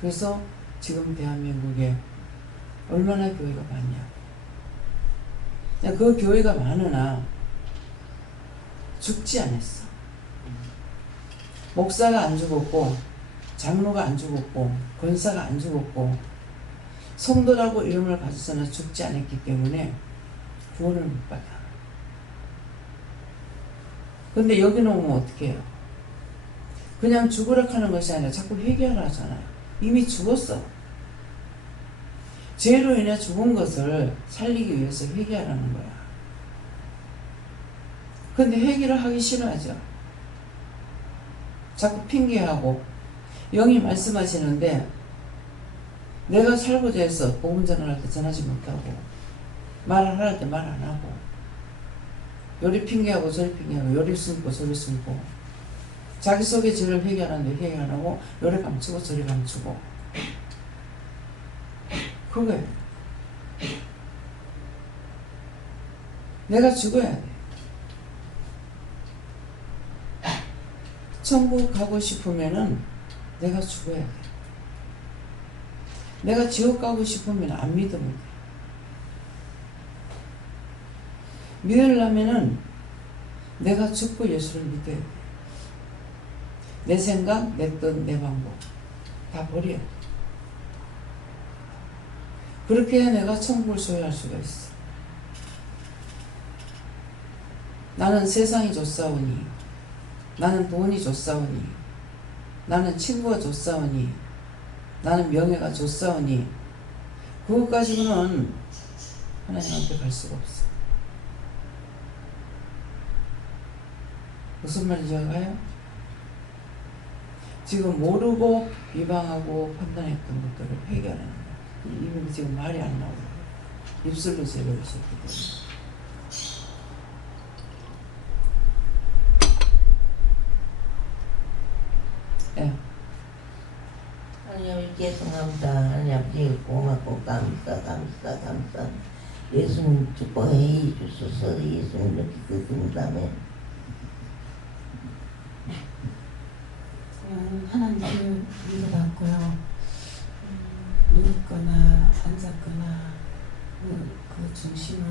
그래서 지금 대한민국에 얼마나 교회가 많냐. 그 교회가 많으나 죽지 않았어. 목사가 안 죽었고 장로가 안 죽었고 권사가 안 죽었고 성도라고 이름을 가졌으나 죽지 않았기 때문에 구원을 못 받아. 근데 여기 오면 어떻게 해요? 그냥 죽으라 하는 것이 아니라 자꾸 회개하라 하잖아요. 이미 죽었어. 죄로 인해 죽은 것을 살리기 위해서 회개하라는 거야. 근데 회개를 하기 싫어하죠. 자꾸 핑계하고 영이 말씀하시는데 내가 살고자 해서 복음 전할 때 전하지 못하고 말을 할 때 말 안 하고 요리 핑계하고 저리 핑계하고 요리 숨고 저리 숨고 자기 속에 죄를 회개하는데 회개 안 하고 요리 감추고 저리 감추고 그거예요. 내가 죽어야 돼. 천국 가고 싶으면은 내가 죽어야 돼. 내가 지옥 가고 싶으면 안 믿으면 돼. 믿으려면은 내가 죽고 예수를 믿어야 돼. 내 생각, 내 뜻, 내 방법 다 버려. 그렇게 해야 내가 천국을 소유할 수가 있어. 나는 세상이 좋사오니, 나는 돈이 좋사오니, 나는 친구가 좋사오니, 나는 명예가 좋사오니, 그것 가지고는 하나님 앞에 갈 수가 없어. 무슨 말인지 알아요? 지금 모르고 비방하고 판단했던 것들을 회개하는 거야. 이미 지금 말이 안 나오고 입술로 제거를 했기 때문에. 하나님 죄송합니다. 하나님 아버지 고맙고 감사. 예수님 축복해 주소서. 예수님을 기도드립니다. 하나님을 믿어봤고요. 누웠거나 앉았거나 그 중심은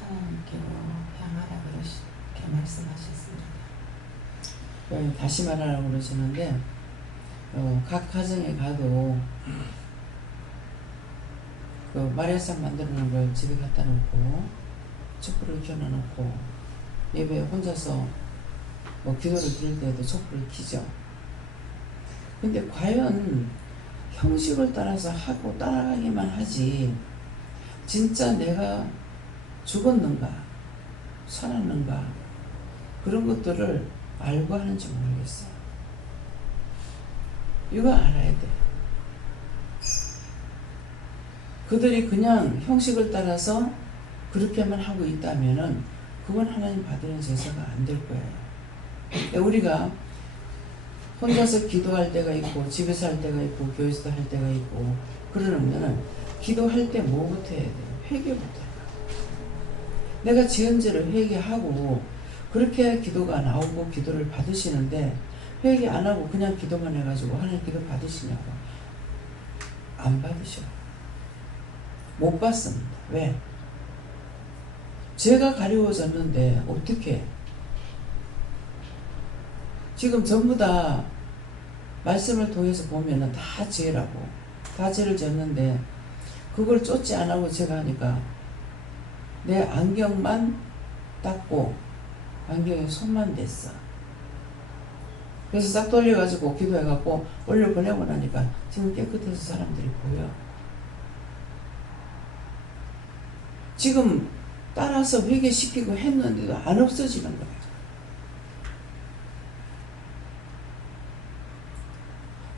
하나님께로 향하라 그렇게 말씀하셨습니다. 다시 말하라고 그러시는데 각 가정에 가도 그 마리아상 만들어 놓은 걸 집에 갖다 놓고 촛불을 켜놓고 예배에 혼자서 기도를 드릴 때에도 촛불을 켜죠. 근데 과연 형식을 따라서 하고 따라가기만 하지 진짜 내가 죽었는가 살았는가 그런 것들을 알고 하는지 모르겠어요. 이거 알아야 돼. 그들이 그냥 형식을 따라서 그렇게만 하고 있다면은 그건 하나님 받으는 제사가 안 될 거예요. 우리가 혼자서 기도할 때가 있고 집에서 할 때가 있고 교회에서도 할 때가 있고 그러면은 기도할 때 뭐부터 해야 돼요? 회개부터 해요. 내가 지은 죄를 회개하고 그렇게 해야 기도가 나오고 기도를 받으시는데 회개 안 하고 그냥 기도만 해가지고 하나님 기도 받으시냐고. 안 받으셔. 못 받습니다. 왜? 죄가 가려워졌는데 어떻게 지금 전부 다 말씀을 통해서 보면은 다 죄라고 다 죄를 졌는데 그걸 쫓지 안 하고 제가 하니까 내 안경만 닦고 안경에 손만 댔어. 그래서 싹 돌려가지고 기도해갖고 올려보내고 나니까 지금 깨끗해서 사람들이 보여. 지금 따라서 회개시키고 했는데도 안 없어지는 거예요.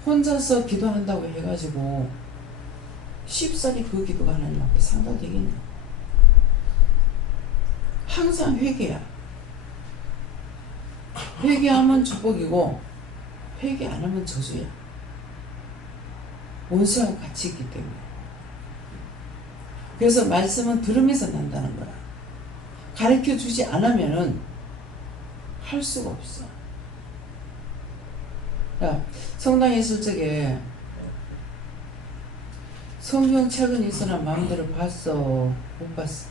혼자서 기도한다고 해가지고 쉽사리 그 기도가 하나님 앞에 상달되겠냐. 항상 회개야. 회개하면 축복이고 회개 안 하면 저주야. 원수하고 같이 있기 때문에. 그래서 말씀은 들으면서 난다는 거야. 가르쳐주지 않으면은 할 수가 없어. 야, 성당에 있을 적에 성경 책은 있으나 마음대로 봤어? 못 봤어?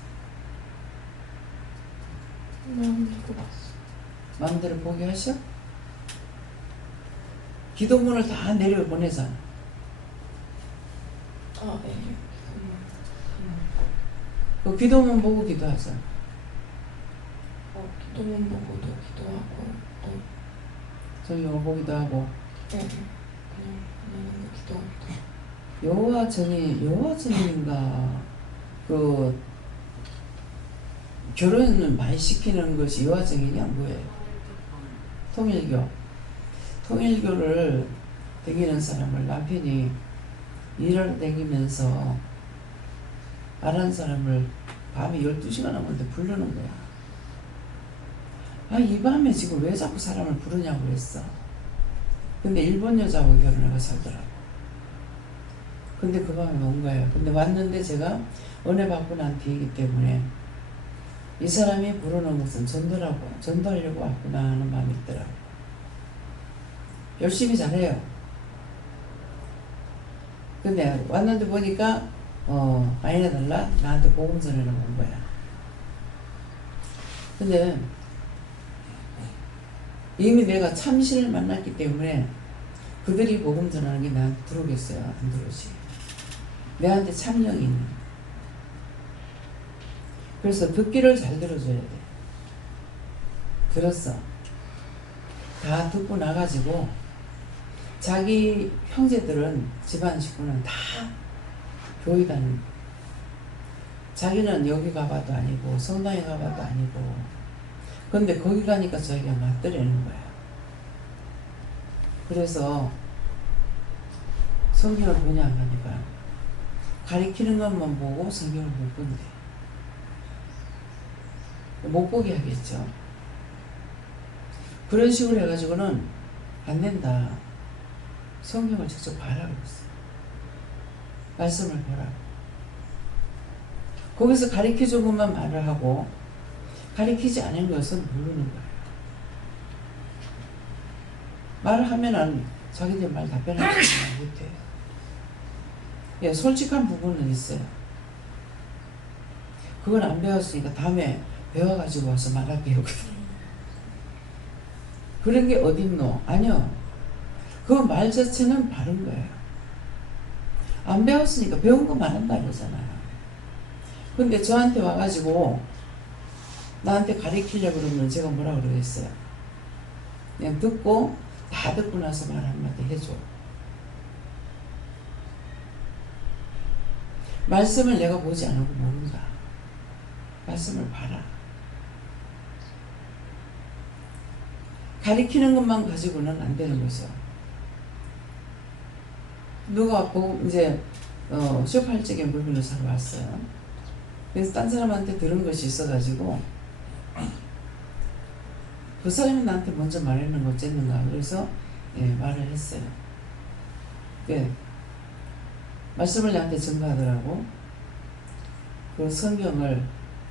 마음대로 봤어. 마음대로 포기하셔? 기도문을 다 내려보내잖아. 네. 그 기도문 보고 기도하잖아. 기도문 보고도 기도하고 또 성경을 보기도 하고. 네. 그냥 기도합니다. 여호와 전인가 그 결혼을 많이 시키는 것이 여호와 전이냐 뭐예요? 통일교를 다니는 사람을 남편이 일하러 다니면서 아는 사람을 밤에 12시간 넘었는데 부르는 거야. 아, 이 밤에 지금 왜 자꾸 사람을 부르냐고 그랬어. 근데 일본 여자하고 결혼해가 살더라고. 근데 그 밤에 온 거예요. 근데 왔는데 제가 은혜 받고 난 뒤이기 때문에 이 사람이 부르는 것은 전도하려고 왔구나 하는 마음이 있더라고. 열심히 잘해요. 근데 왔는데 보니까 아니나 달라 나한테 복음 전하러 온 거야. 근데 이미 내가 참신을 만났기 때문에 그들이 복음 전하는 게 나한테 들어오겠어요? 안 들어오지. 내한테 참령이 있는. 그래서 듣기를 잘 들어줘야 돼. 들었어. 다 듣고 나가지고 자기 형제들은 집안 식구는 다 교회 다니는. 자기는 여기 가봐도 아니고 성당에 가봐도 아니고. 근데 거기 가니까 자기가 맞더라는 거야. 그래서 성경을 보냐 안 하니까 가리키는 것만 보고 성경을 못 본대. 못 보게 하겠죠. 그런 식으로 해가지고는 안 된다. 성경을 직접 봐라고 했어. 말씀을 보라고. 거기서 가리켜준 것만 말을 하고 가리키지 않은 것은 모르는 거예요. 말을 하면은 자기들 말 답변하지 못해요. 예, 솔직한 부분은 있어요. 그건 안 배웠으니까 다음에 배워가지고 와서 말할게요. 그런 게 어딨노? 아니요. 그 말 자체는 바른 거예요. 안 배웠으니까 배운 거 말한다 그러잖아요. 근데 저한테 와가지고 나한테 가르치려고 그러면 제가 뭐라 그러겠어요? 그냥 듣고 다 듣고 나서 말 한마디 해줘. 말씀을 내가 보지 않고 모른다. 말씀을 봐라. 가리키는 것만 가지고는 안 되는 거죠. 누가 이제 쇼팔적인 물건을 사러 왔어요. 그래서 딴 사람한테 들은 것이 있어가지고 그 사람이 나한테 먼저 말했는 거 어쨌는가. 그래서 말을 했어요. 말씀을 나한테 전가하더라고. 그 성경을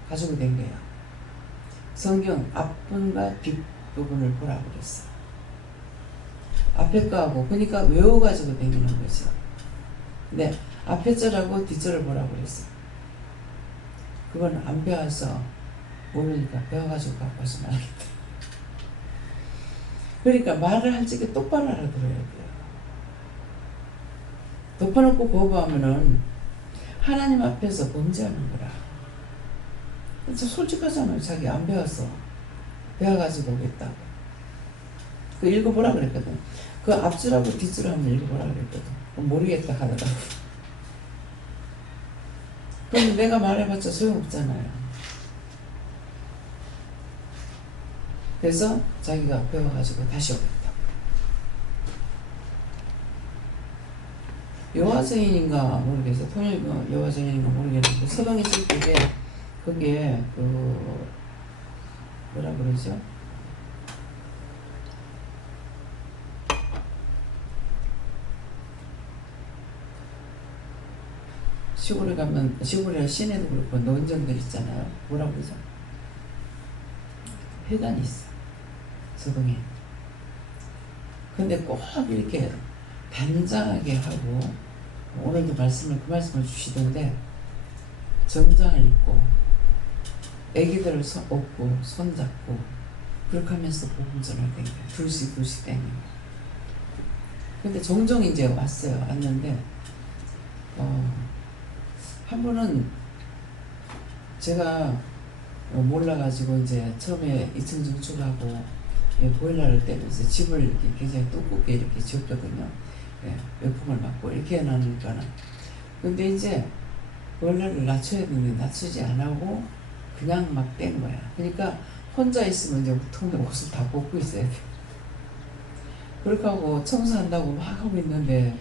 가지고 된 거예요. 성경 앞부분과 뒷부분을 보라고 그랬어. 앞에 거하고 그러니까 외워가지고 다니는 거죠. 근데 앞에 절하고 뒷절을 보라고 그랬어. 그건 안 배워서 모르니까 배워가지고 갖고 와서 말하겠다. 그러니까 말을 할 적에 똑바로 알아들어야 돼요. 덮어놓고 거부하면은 하나님 앞에서 범죄하는 거라. 진짜 솔직하잖아요. 자기 안 배웠어. 배워가지고 오겠다고. 그 읽어보라 그랬거든. 그 앞줄하고 뒷줄 한번 읽어보라 그랬거든. 모르겠다 하더라고. 그럼 내가 말해봤자 소용없잖아요. 그래서 자기가 배워가지고 다시 오겠다. 여호와전인가 모르겠어요. 통일교 여호와전인가 모르겠는데 서방에 쓸 때 그게 뭐라 그러죠? 시골에 가면 시골이나 시내도 그렇고 논정들 있잖아요. 뭐라 그러죠? 회관이 있어. 서동에. 근데 꼭 이렇게 단장하게 하고 오늘도 그 말씀을 주시던데 정장을 입고 애기들을 업고 손잡고 그렇게 하면서 복음 전할 된 거예요. 둘씩 다니고. 근데 종종 이제 왔어요. 왔는데 한 번은 제가 몰라가지고 이제 처음에 2층 증축하고 보일러를 떼면서 집을 이렇게 굉장히 두껍게 이렇게 지었거든요. 외풍을 맞고 이렇게 해놓으니까는. 근데 이제 보일러를 낮춰야 되는데 낮추지 안 하고 그냥 막 뗀 거야. 그러니까 혼자 있으면 이제 통에 옷을 다 벗고 있어야 돼. 그렇게 하고 청소한다고 막 하고 있는데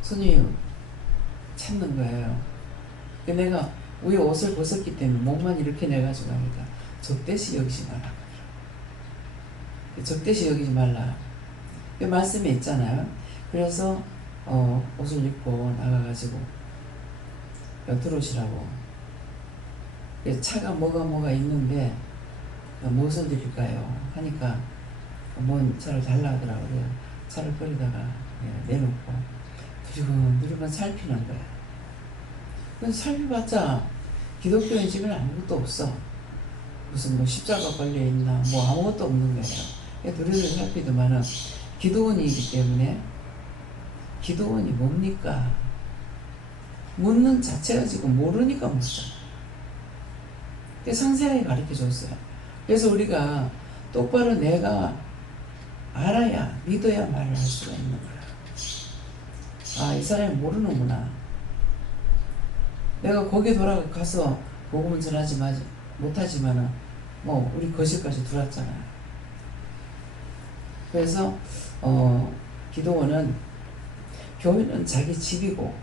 손님이 찾는 거예요. 내가 위에 옷을 벗었기 때문에 목만 이렇게 내가지고 하니까 적대시 여기지 마라. 적대시 여기지 말라. 그 말씀에 있잖아요. 그래서 옷을 입고 나가가지고 들어오시라고. 차가 뭐가 있는데 무엇을 드릴까요? 하니까 뭔 차를 달라 하더라고요. 차를 끓이다가 내놓고 두리번 살피는 거야. 근데 살펴봤자 기독교인 집에는 아무것도 없어. 무슨 뭐 십자가 걸려있나 뭐 아무것도 없는 거예요. 두리번 살피더만은 기도원이기 때문에 기도원이 뭡니까? 묻는 자체가 지금 모르니까 묻잖아. 상세하게 가르쳐 줬어요. 그래서 우리가 똑바로 내가 알아야 믿어야 말을 할 수가 있는 거야. 아, 이 사람이 모르는구나. 내가 거기 돌아가서 복음을 전하지 못하지만은 뭐 우리 거실까지 들어왔잖아요. 그래서 기도원은 교회는 자기 집이고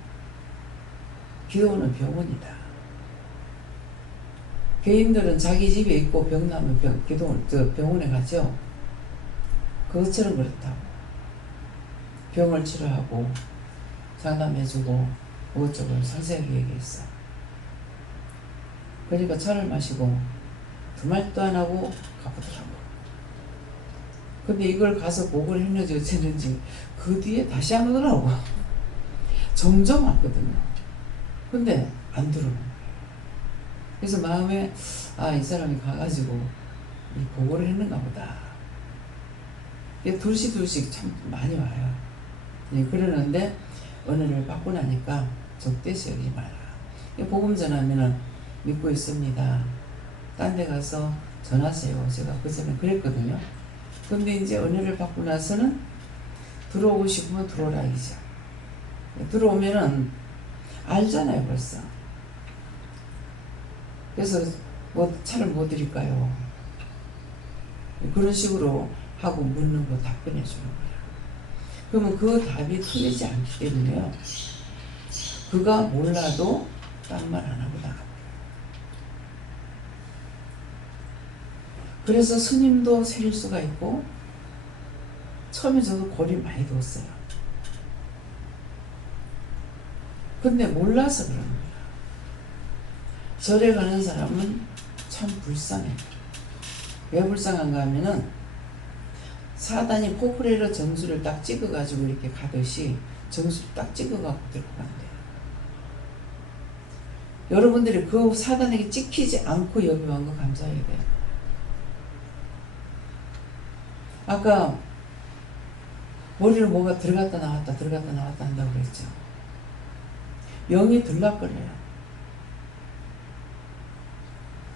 기도원은 병원이다. 개인들은 자기 집에 있고 병 나면 병원에 가죠. 그것처럼 그렇다고. 병을 치료하고 상담해주고 그것저것 상세하게 얘기했어. 그러니까 차를 마시고 두 말도 안 하고 가보더라고. 근데 이걸 가서 보고를 했는지 어쨌는지 그 뒤에 다시 안 오더라고. 점점 왔거든요. 근데 안 들어오는 거예요. 그래서 마음에 이 사람이 가가지고 이 보고를 했는가 보다. 둘씩 참 많이 와요. 그러는데 은혜를 받고 나니까 적대시 여기지 마라. 복음 전하면은 믿고 있습니다. 딴 데 가서 전하세요. 제가 그전에 그랬거든요. 근데 이제 은혜를 받고 나서는 들어오고 싶으면 들어오라 이죠. 들어오면은 알잖아요 벌써. 그래서 뭐 차를 뭐 드릴까요? 그런 식으로 하고 묻는 거 답변해 주는 거야. 그러면 그 답이 틀리지 않기 때문에요. 그가 몰라도 딴 말 안 하고 나갑니다. 그래서 스님도 새길 수가 있고 처음에 저도 고리를 많이 두었어요. 근데 몰라서 그러는 거야. 절에 가는 사람은 참 불쌍해. 왜 불쌍한가 하면은 사단이 포프레로 정수를 딱 찍어가지고 이렇게 가듯이 정수를 딱 찍어갖고 들고 간대요. 여러분들이 그 사단에게 찍히지 않고 여기 온 거 감사해야 돼요. 아까 머리로 뭐가 들어갔다 나왔다 한다고 그랬죠. 영이 들락거려요.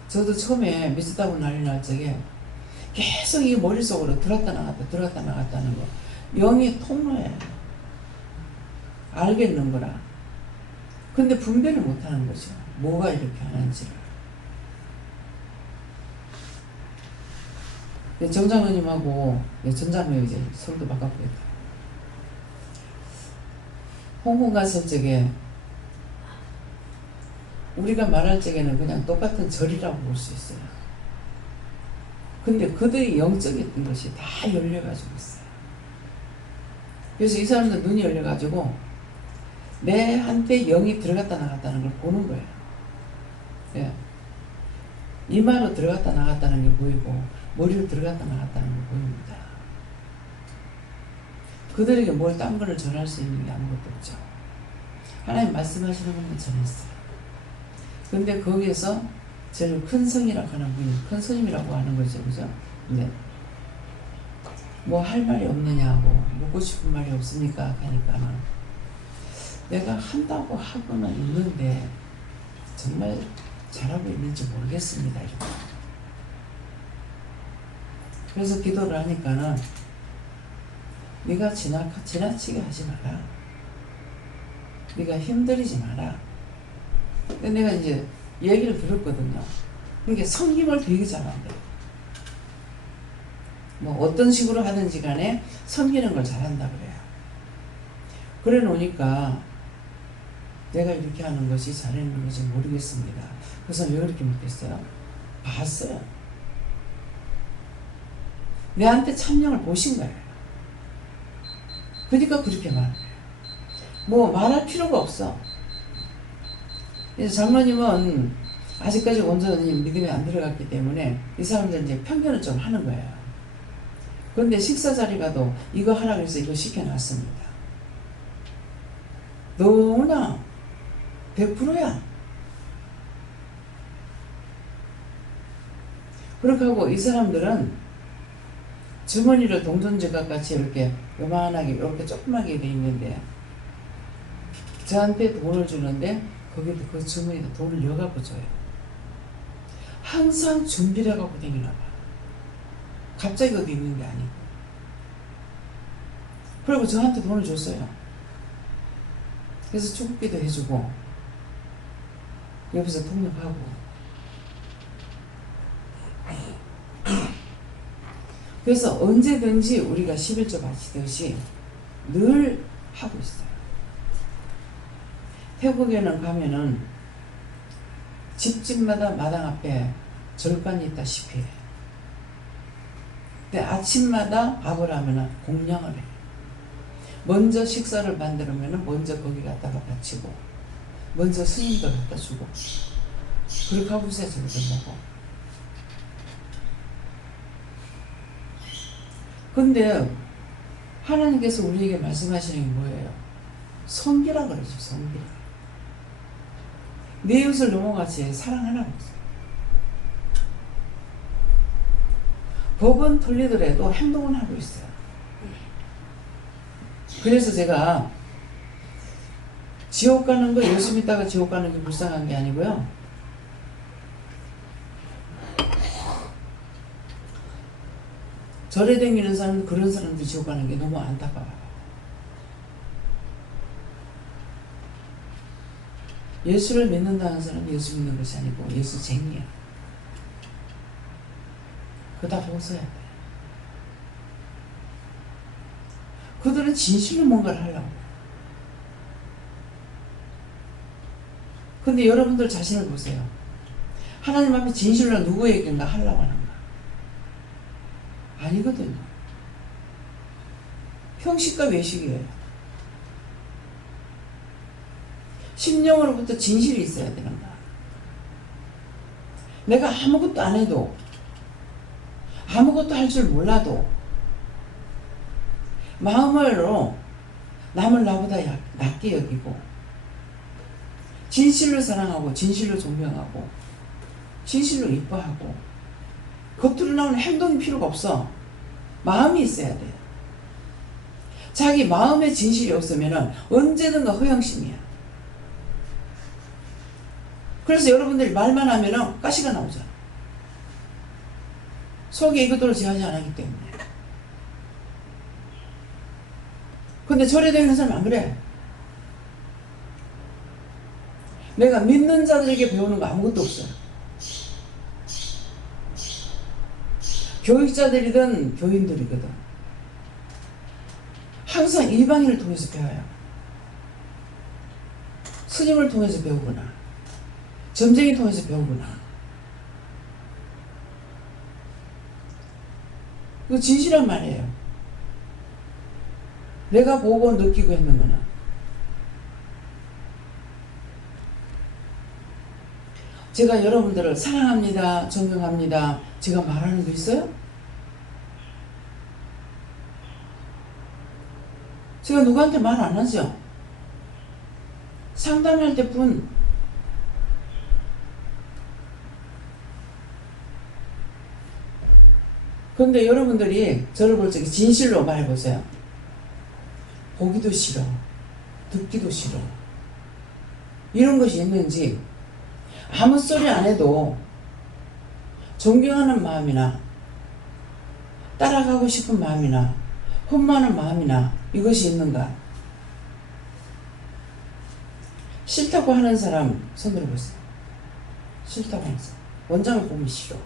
저도 처음에 미스다고 난리 날 적에 계속 이 머릿속으로 들었다 나갔다 하는 거. 영이 통로예요. 알겠는 거라. 근데 분별을 못 하는 거죠. 뭐가 이렇게 하는지를. 정장로님하고 전장로 이제 서로도 바꿨고 있다. 홍콩 갔을 적에 우리가 말할 적에는 그냥 똑같은 절이라고 볼 수 있어요. 근데 그들이 영적인 것이 다 열려가지고 있어요. 그래서 이 사람들 눈이 열려가지고 내 한테 영이 들어갔다 나갔다는 걸 보는 거예요. 예. 이마로 들어갔다 나갔다는 게 보이고 머리로 들어갔다 나갔다는 게 보입니다. 그들에게 뭘 딴 거를 전할 수 있는 게 아무것도 없죠. 하나님 말씀하시는 것만 전했어요. 근데 거기에서 저를 큰 성이라고 하는 분이 큰 스님이라고 하는 거죠, 그죠? 네. 뭐 할 말이 없느냐고 묻고 싶은 말이 없으니까 하니까는 내가 한다고 하고는 있는데 정말 잘하고 있는지 모르겠습니다. 이렇게. 그래서 기도를 하니까는 네가 지나치게 하지 마라. 네가 힘들이지 마라. 근데 내가 이제 얘기를 들었거든요. 그러니까 섬김을 되게 잘한대요. 뭐 어떤 식으로 하든지 간에 섬기는 걸 잘한다 그래요. 그래 놓으니까 내가 이렇게 하는 것이 잘하는 건지 모르겠습니다. 그래서 왜 그렇게 묻겠어요? 봤어요. 내한테 참여를 보신 거예요. 그러니까 그렇게 말해요. 뭐 말할 필요가 없어. 그래서 장로님은 아직까지 온전히 믿음이 안 들어갔기 때문에 이 사람들 이제 편견을 좀 하는 거예요. 그런데 식사 자리 가도 이거 하라고 해서 이거 시켜놨습니다. 너무나 100%야. 그렇게 하고 이 사람들은 주머니를 동전지갑 같이 이렇게 요만하게 이렇게 조그맣게 돼 있는데 저한테 돈을 주는데 거기도 그 주머니에 돈을 넣어갖고 줘요. 항상 준비를 해갖고 다니나 봐. 갑자기 어디 있는 게 아니고. 그리고 저한테 돈을 줬어요. 그래서 축구기도 해주고 옆에서 통역하고. 그래서 언제든지 우리가 11조 바치듯이 늘 하고 있어요. 태국에는 가면은 집집마다 마당 앞에 절간이 있다시피 해. 근데 아침마다 밥을 하면은 공양을 해. 먼저 식사를 만들면 먼저 거기 갖다가 바치고 먼저 스님도 갖다 주고 그렇게 하고 있어요. 저희들 보고. 근데 하나님께서 우리에게 말씀하시는 게 뭐예요? 섬기라 그러죠. 섬기라. 내 이웃을 넘어가지 사랑하라고 했어요. 법은 틀리더라도 행동은 하고 있어요. 그래서 제가 지옥 가는 거 열심히 있다가 지옥 가는 게 불쌍한 게 아니고요. 절에 다니는 사람, 그런 사람들이 지옥 가는 게 너무 안타까워요. 예수를 믿는다는 사람은 예수 믿는 것이 아니고 예수쟁이야. 그거 다 벗어야 돼. 그들은 진실로 뭔가를 하려고. 근데 여러분들 자신을 보세요. 하나님 앞에 진실로 누구에게인가 하려고 하는 거야. 아니거든요. 형식과 외식이에요. 심령으로부터 진실이 있어야 되는 거야. 내가 아무것도 안 해도 아무것도 할 줄 몰라도 마음으로 남을 나보다 낮게 여기고 진실로 사랑하고 진실로 존경하고 진실로 이뻐하고 겉으로 나오는 행동이 필요가 없어. 마음이 있어야 돼. 자기 마음에 진실이 없으면 언제든가 허영심이야. 그래서 여러분들이 말만 하면 가시가 나오잖아. 속에 이것들을 제하지 않았기 때문에. 근데 절에 다니는 사람 안 그래. 내가 믿는 자들에게 배우는 거 아무것도 없어요. 교육자들이든 교인들이거든. 항상 일방인을 통해서 배워요. 스님을 통해서 배우거나 점쟁이 통해서 배우거나. 그거 진실한 말이에요. 내가 보고 느끼고 했는 거는. 제가 여러분들을 사랑합니다, 존경합니다, 제가 말하는 거 있어요? 제가 누구한테 말 안 하죠? 상담할 때뿐. 그런데 여러분들이 저를 볼 적에 진실로 말해보세요. 보기도 싫어. 듣기도 싫어. 이런 것이 있는지 아무 소리 안 해도 존경하는 마음이나 따라가고 싶은 마음이나 흠모하는 마음이나 이것이 있는가? 싫다고 하는 사람 손 들어보세요. 싫다고 하는 사람. 원장을 보면 싫어.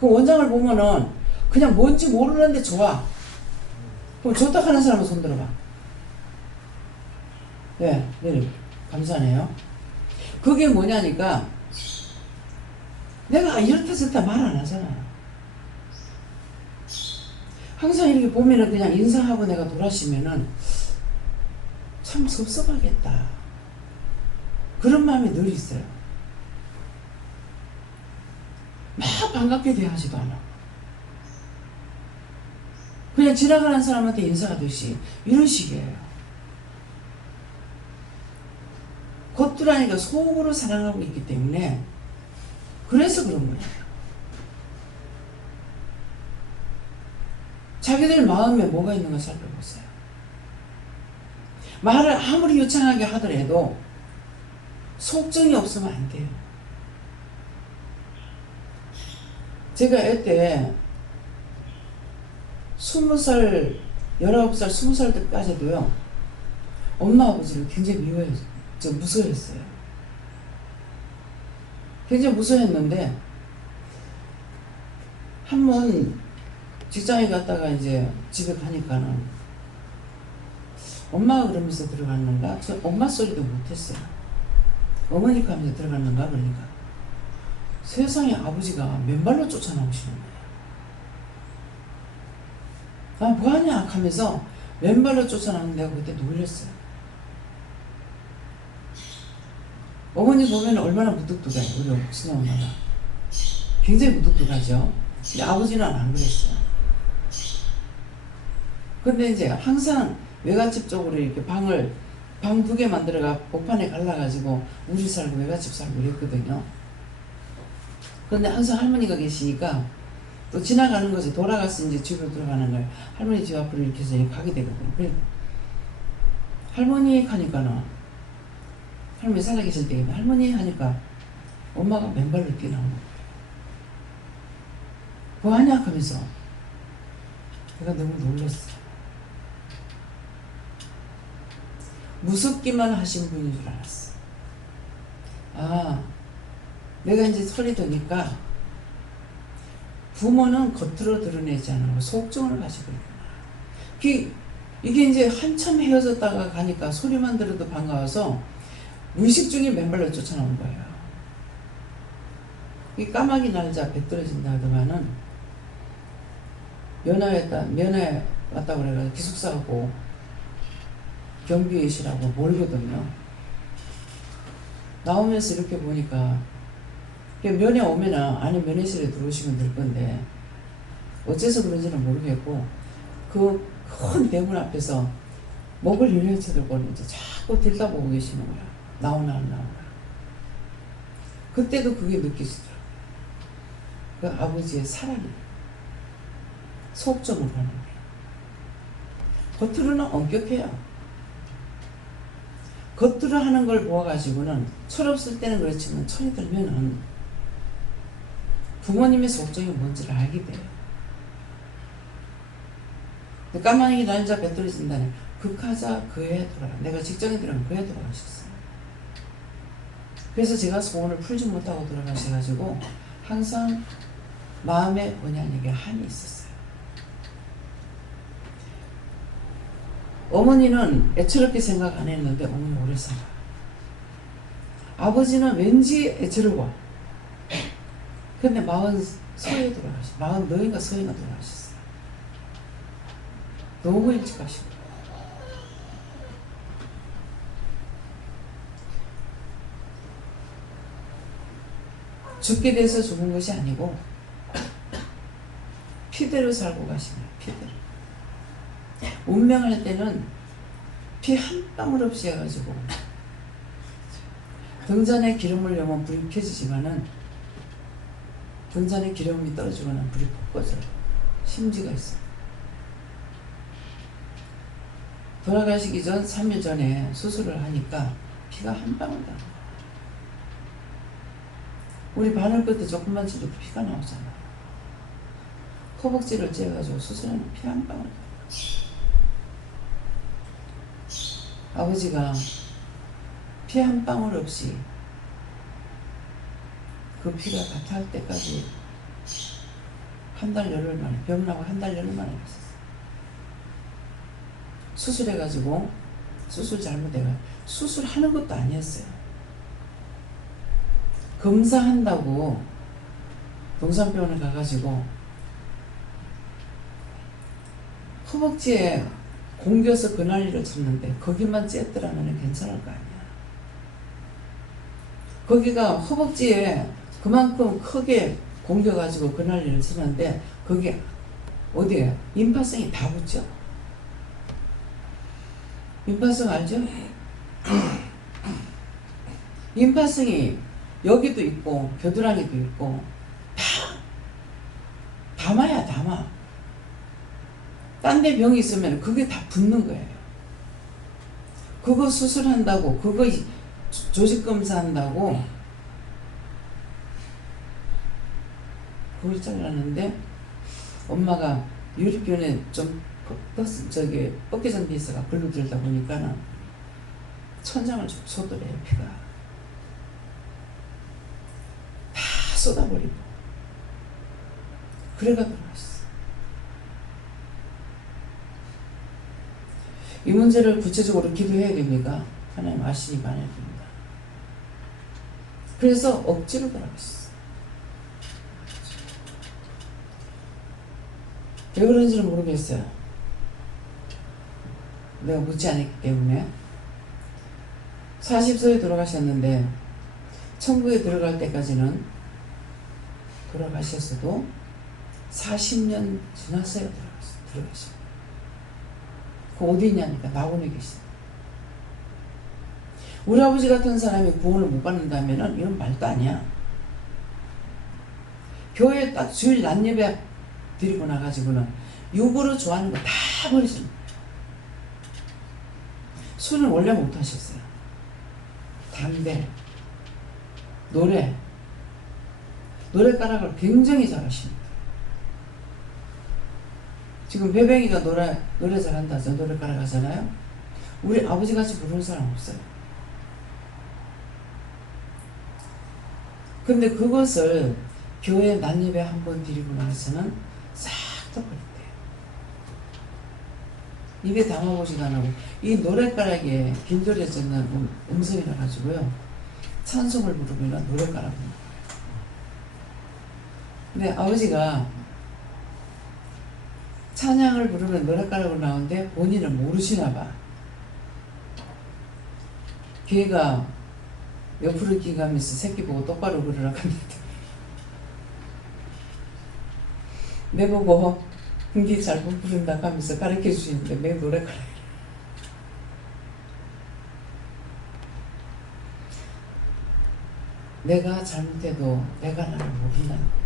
그 원장을 보면은 그냥 뭔지 모르는데 좋아. 그럼 좋다 하는 사람은 손 들어봐. 네, 감사하네요. 그게 뭐냐니까 내가 이렇다 저렇다 말 안 하잖아요. 항상 이렇게 보면은 그냥 인사하고 내가 돌아시면은 참 섭섭하겠다. 그런 마음이 늘 있어요. 막 반갑게 대하지도 않아. 그냥 지나가는 사람한테 인사하듯이 이런 식이에요. 겉으라니까 속으로 사랑하고 있기 때문에 그래서 그런 거예요. 자기들 마음에 뭐가 있는가 살펴보세요. 말을 아무리 유창하게 하더라도 속정이 없으면 안 돼요. 제가 이때 20살, 19살, 20살 때까지도요, 엄마 아버지를 굉장히 무서워했어요. 굉장히 무서워했는데, 한 번 직장에 갔다가 이제 집에 가니까는, 엄마가 그러면서 들어갔는가? 저 엄마 소리도 못했어요. 어머니가 하면서 들어갔는가? 그러니까. 세상에 아버지가 맨발로 쫓아나오시는 거예요. 아, 뭐하냐? 하면서 맨발로 쫓아나오는데 내가 그때 놀랐어요. 어머니 보면 얼마나 무뚝뚝해, 우리 친엄마가. 굉장히 무뚝뚝하죠. 근데 아버지는 안 그랬어요. 근데 이제 항상 외갓집 쪽으로 이렇게 방 2개 만들어가 복판에 갈라가지고 우리 살고 외갓집 살고 이랬거든요. 그런데 항상 할머니가 계시니까 또 지나가는 것에 돌아가서 이제 집으로 들어가는 걸 할머니 집 앞으로 이렇게 해서 가게 되거든요. 그래 할머니 하니까는 할머니 살아계실 때 할머니 하니까 엄마가 맨발로 뛰어나온 거예요. 뭐하냐 하면서 내가 너무 놀랐어요. 무섭기만 하신 분인 줄 알았어. 아, 내가 이제 소리 드니까 부모는 겉으로 드러내지 않고 속정을 가지고 있구나. 이게 이제 한참 헤어졌다가 가니까 소리만 들어도 반가워서 무의식 중에 맨발로 쫓아나온 거예요. 이 까마귀 날자 배 떨어진다 하더만은 면회 왔다고 그래가지고 기숙사하고 경비에 있으라고 멀거든요. 나오면서 이렇게 보니까 면회 오면은 안에 면회실에 들어오시면 될 건데 어째서 그런지는 모르겠고 그 큰 대문 앞에서 목을 일렬 쳐들고 이제 자꾸 들여다보고 계시는 거야. 나오나 안 나오나. 그때도 그게 느껴지더라고요. 그 아버지의 사랑이 속정을 하는 거예요. 겉으로는 엄격해요. 겉으로 하는 걸 보아가지고는 철없을 때는 그렇지만 철이 들면은 부모님의 속정이 뭔지를 알게 돼요. 까마귀 날자 배 떨어진다니 극하자 그에 돌아가. 내가 직장에 들어가면 그에 돌아가셨어요. 그래서 제가 소원을 풀지 못하고 돌아가셔가지고 항상 마음에 본연에게 한이 있었어요. 어머니는 애처롭게 생각 안 했는데 어머니 오래 살아. 아버지는 왠지 애처로워. 근데 40서에 돌아가셨어요. 40너인가 서인가 돌아가셨어요. 너무 일찍 가시고. 죽게 돼서 죽은 것이 아니고 피대로 살고 가신 거예요. 피대로. 운명할 때는 피 한 방울 없이 해가지고 등잔에 기름을 넣으면 불이 켜지지만은 등잔에 기름이 떨어지거나 불이 푹 꺼져요. 심지가 있어요. 돌아가시기 전 3일 전에 수술을 하니까 피가 한 방울도 안 나요. 우리 바늘 끝에 조금만 찔러도 피가 나오잖아. 허벅지를 째가지고 수술하면 피 한 방울. 아버지가 피 한 방울 없이 그 피가 다 탈 때까지 한 달 열흘 만에, 병 나고 한 달 열흘 만에 갔었어요. 수술해가지고, 수술 잘못해가 수술하는 것도 아니었어요. 검사한다고 동산병원에 가가지고 허벅지에 공겨서 그난리를 쳤는데 거기만 쬐더라면 괜찮을 거 아니야. 거기가 허벅지에 그만큼 크게 공겨가지고 그난리를 치는데 거기 어디에 임파성이 다 붙죠. 임파성 알죠? 임파성이 여기도 있고 겨드랑이도 있고 담아야 담아. 딴 데 병이 있으면 그게 다 붙는 거예요. 그거 수술한다고, 그거 조직 검사한다고 그걸 잘랐는데 엄마가 유리병에 좀 뻑개장 돼 있어가 글로 들다 보니까는 천장을 쭉 쏟더래요. 피가 다 쏟아버리고 그래가 돌아왔어. 이 문제를 구체적으로 기도해야 됩니까? 하나님 아시니까 안 해야 됩니다. 그래서 억지로 돌아갔어. 왜 그런지는 모르겠어요. 내가 묻지 않았기 때문에. 40세에 돌아가셨는데 천국에 들어갈 때까지는 돌아가셨어도 40년 지났어요. 들어가셨어요. 그 어디 있냐니까 낙원에 계시다. 우리 아버지 같은 사람이 구원을 못 받는다면 이건 말도 아니야. 교회에 딱 주일 낮예배 드리고 나가지고는 육으로 좋아하는 거 다 버리시는 거예요. 술은 원래 못 하셨어요. 담배, 노래가락을 굉장히 잘하십니다. 지금 배뱅이가 노래 잘한다죠. 노래가락 하잖아요. 우리 아버지같이 부르는 사람 없어요. 근데 그것을 교회 낮예배 한 번 드리고 나서는 싹 다 버린대요. 입에 담아보지도 않고 이 노래가락에 길들여졌는 음성이라 가지고요. 찬송을 부르면 노래가락을 나와요. 근데 아버지가 찬양을 부르면 노래가락으로 나오는데 본인은 모르시나 봐. 걔가 옆으로 기가면서 새끼 보고 똑바로 그러라고 합니다. 내보고 니 잘못 부른다 하면서 가르쳐 주시는데 내 노래가락 내가 잘못해도 내가 나를 모른다는 거예요.